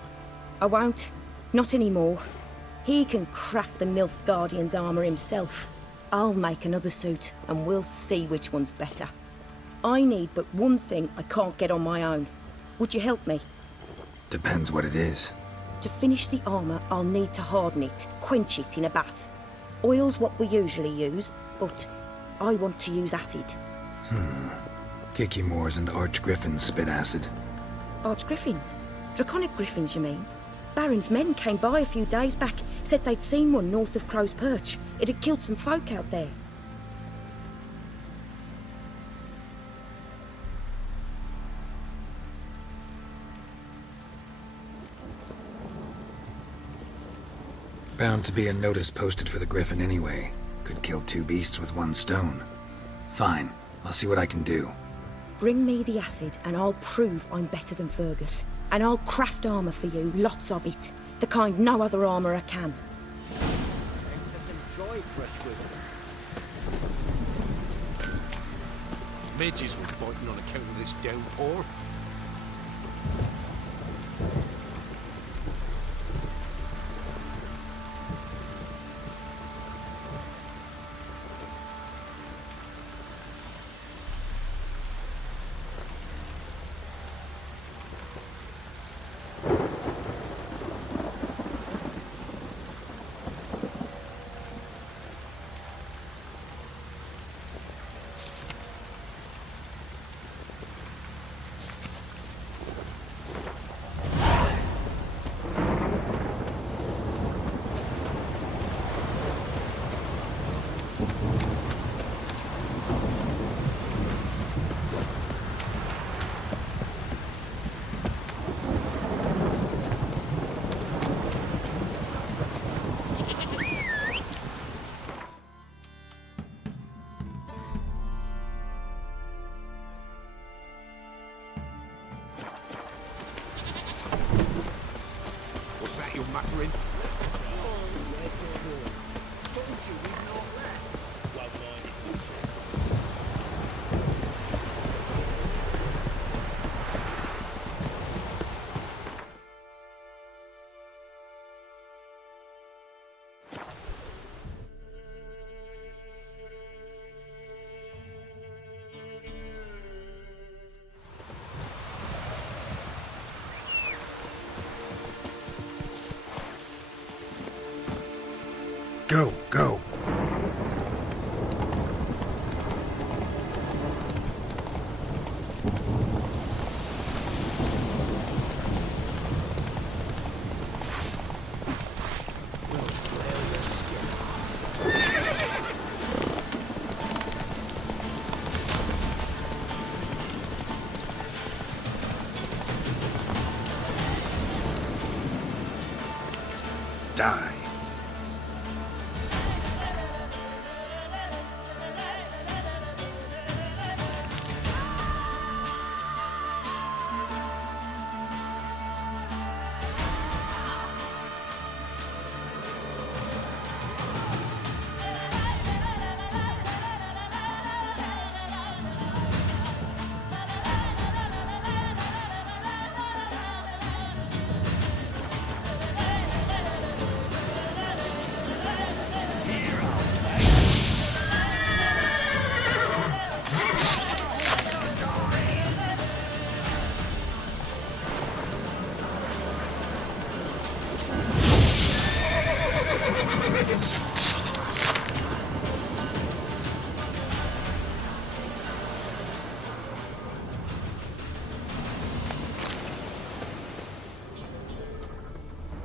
I won't. Not anymore. He can craft the Nilfgaardian's armour himself. I'll make another suit, and we'll see which one's better. I need but one thing I can't get on my own. Would you help me? Depends what it is. To finish the armour, I'll need to harden it, quench it in a bath. Oil's what we usually use, but I want to use acid. Kicky Moors and Arch Griffins spit acid. Arch Griffins? Draconic Griffins, you mean? Baron's men came by a few days back, said they'd seen one north of Crow's Perch. It had killed some folk out there. Bound to be a notice posted for the Griffin anyway. Could kill two beasts with one stone. Fine, I'll see what I can do. Bring me the acid and I'll prove I'm better than Fergus. And I'll craft armour for you, lots of it. The kind no other armourer can. Midges were biting on account of this downpour. What's that you're muttering? Go, go. die.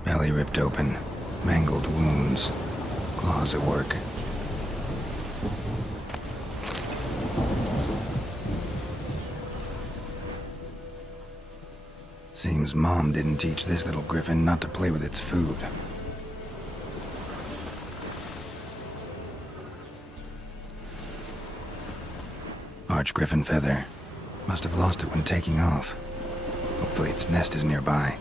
Belly ripped open, mangled wounds, claws at work. Seems Mom didn't teach this little Griffin not to play with its food. Arch Griffin feather. Must have lost it when taking off. Hopefully its nest is nearby.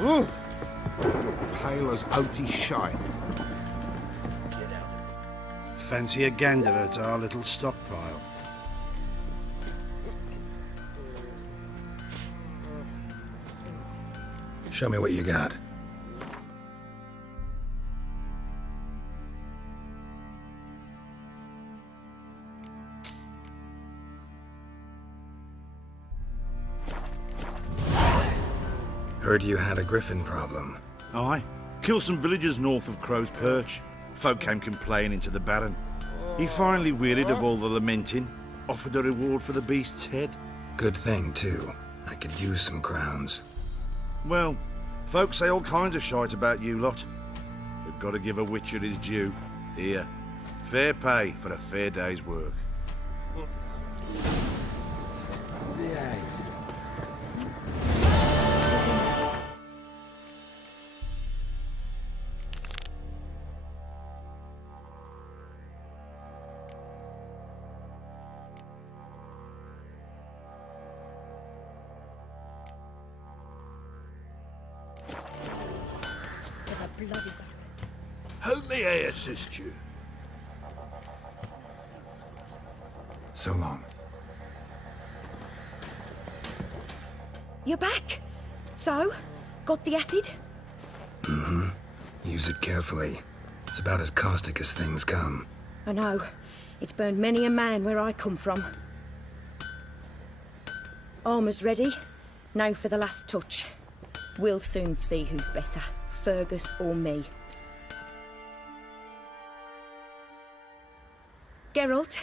Ooh. Pale as outy shite. Fancy a gander at our little stockpile. Show me what you got. Heard you had a Griffin problem. Aye. Killed some villagers north of Crow's Perch. Folk came complaining to the Baron. He finally wearied of all the lamenting, offered a reward for the beast's head. Good thing, too. I could use some crowns. Well, folks say all kinds of shite about you lot. But gotta give a witcher his due. Here, fair pay for a fair day's work. How may I assist you? So long. You're back. So, got the acid? Mm-hmm. Use it carefully. It's about as caustic as things come. I know. It's burned many a man where I come from. Armour's ready. Now for the last touch. We'll soon see who's better, Fergus or me. Geralt,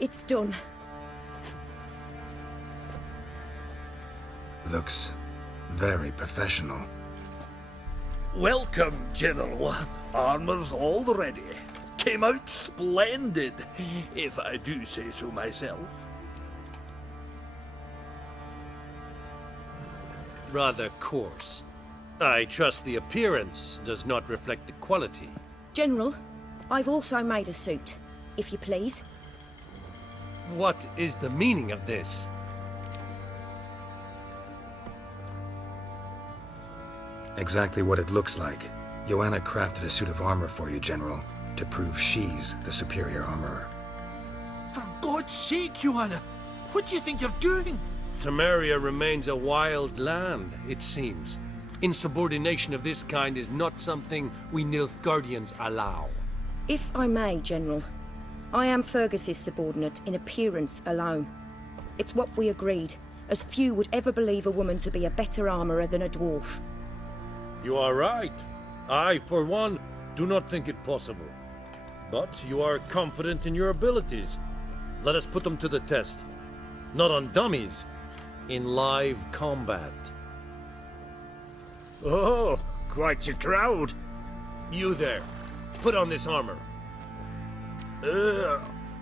it's done. Looks very professional. Welcome, General. Armour's all ready. Came out splendid, if I do say so myself. Rather coarse. I trust the appearance does not reflect the quality. General, I've also made a suit, if you please. What is the meaning of this? Exactly what it looks like. Joanna crafted a suit of armor for you, General, to prove she's the superior armorer. For God's sake, Joanna, what do you think you're doing? Temeria remains a wild land, it seems. Insubordination of this kind is not something we Nilfgaardians allow. If I may, General, I am Fergus's subordinate in appearance alone. It's what we agreed, as few would ever believe a woman to be a better armourer than a dwarf. You are right. I, for one, do not think it possible. But you are confident in your abilities. Let us put them to the test. Not on dummies, in live combat. Oh, quite a crowd. You there, put on this armor.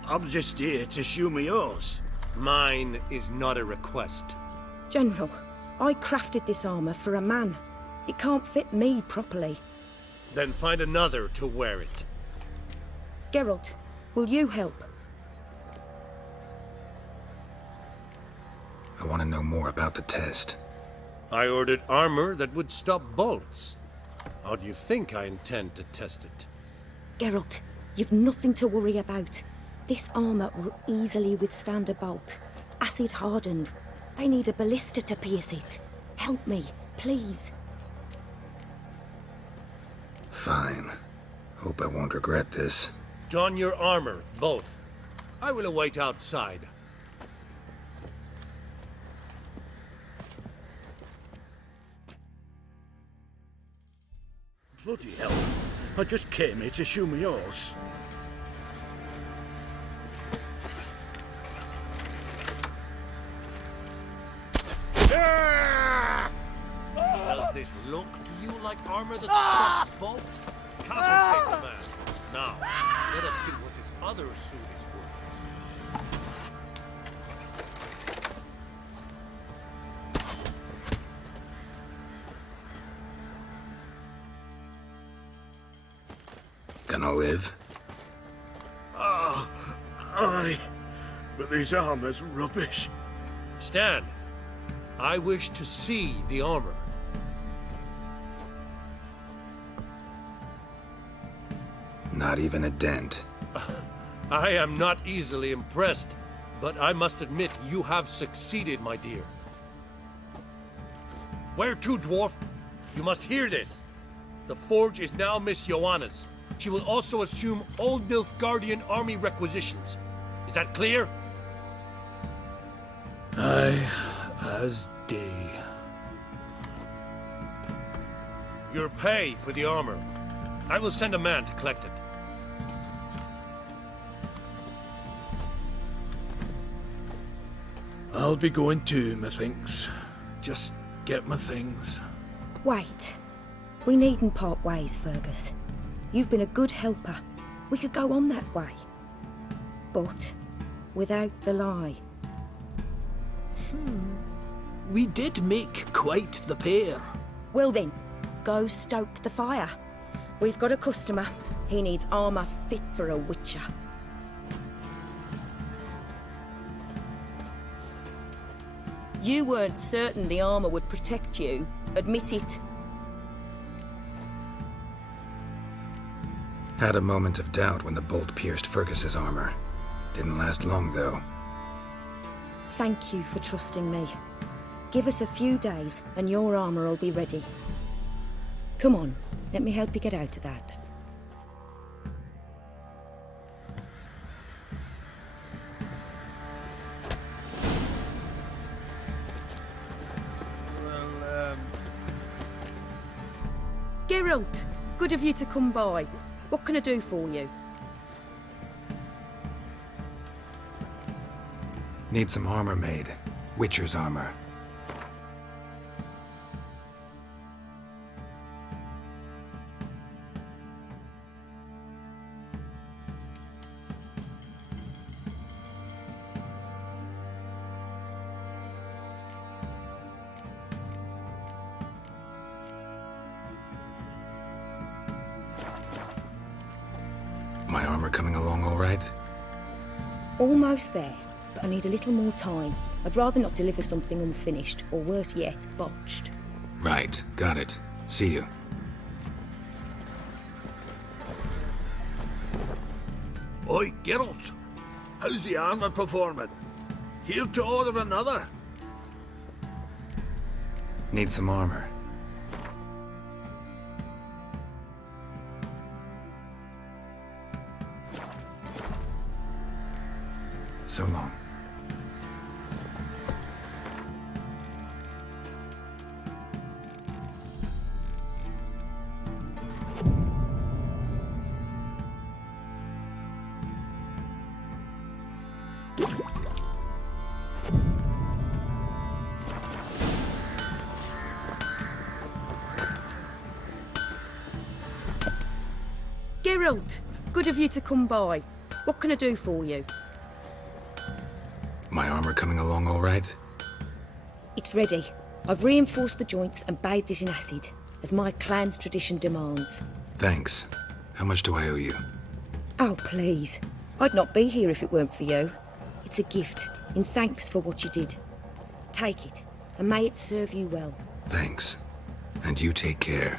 I'm just here to show me yours. Mine is not a request. General, I crafted this armour for a man. It can't fit me properly. Then find another to wear it. Geralt, will you help? I want to know more about the test. I ordered armor that would stop bolts. How do you think I intend to test it? Geralt, you've nothing to worry about. This armour will easily withstand a bolt. Acid hardened. They need a ballista to pierce it. Help me, please. Fine. Hope I won't regret this. Don your armor, both. I will await outside. Bloody hell. I just came here to show me yours. Does this look to you like armor that stops bolts? Compensate the man. Now, let us see what this other suit is worth. Gonna live? Aye. But this armor's rubbish. Stand. I wish to see the armor. Not even a dent. I am not easily impressed, but I must admit you have succeeded, my dear. Where to, dwarf? You must hear this. The forge is now Miss Joanna's. She will also assume all Nilfgaardian army requisitions. Is that clear? Aye, as day. Your pay for the armor. I will send a man to collect it. I'll be going too, methinks. Just get my things. Wait. We needn't part ways, Fergus. You've been a good helper. We could go on that way. But without the lie. We did make quite the pair. Well then, go stoke the fire. We've got a customer. He needs armour fit for a witcher. You weren't certain the armour would protect you. Admit it. Had a moment of doubt when the bolt pierced Fergus's armor. Didn't last long, though. Thank you for trusting me. Give us a few days and your armour will be ready. Come on, let me help you get out of that. Geralt, good of you to come by. What can I do for you? Need some armor made. Witcher's armor. My armor coming along all right? Almost there, but I need a little more time. I'd rather not deliver something unfinished, or worse yet, botched. Right, got it. See you. Oi, Geralt. How's the armour performing? Here to order another? Need some armor. So long. Geralt, good of you to come by. What can I do for you? My armor coming along all right? It's ready. I've reinforced the joints and bathed it in acid, as my clan's tradition demands. Thanks. How much do I owe you? Oh, please. I'd not be here if it weren't for you. It's a gift, in thanks for what you did. Take it, and may it serve you well. Thanks. And you take care.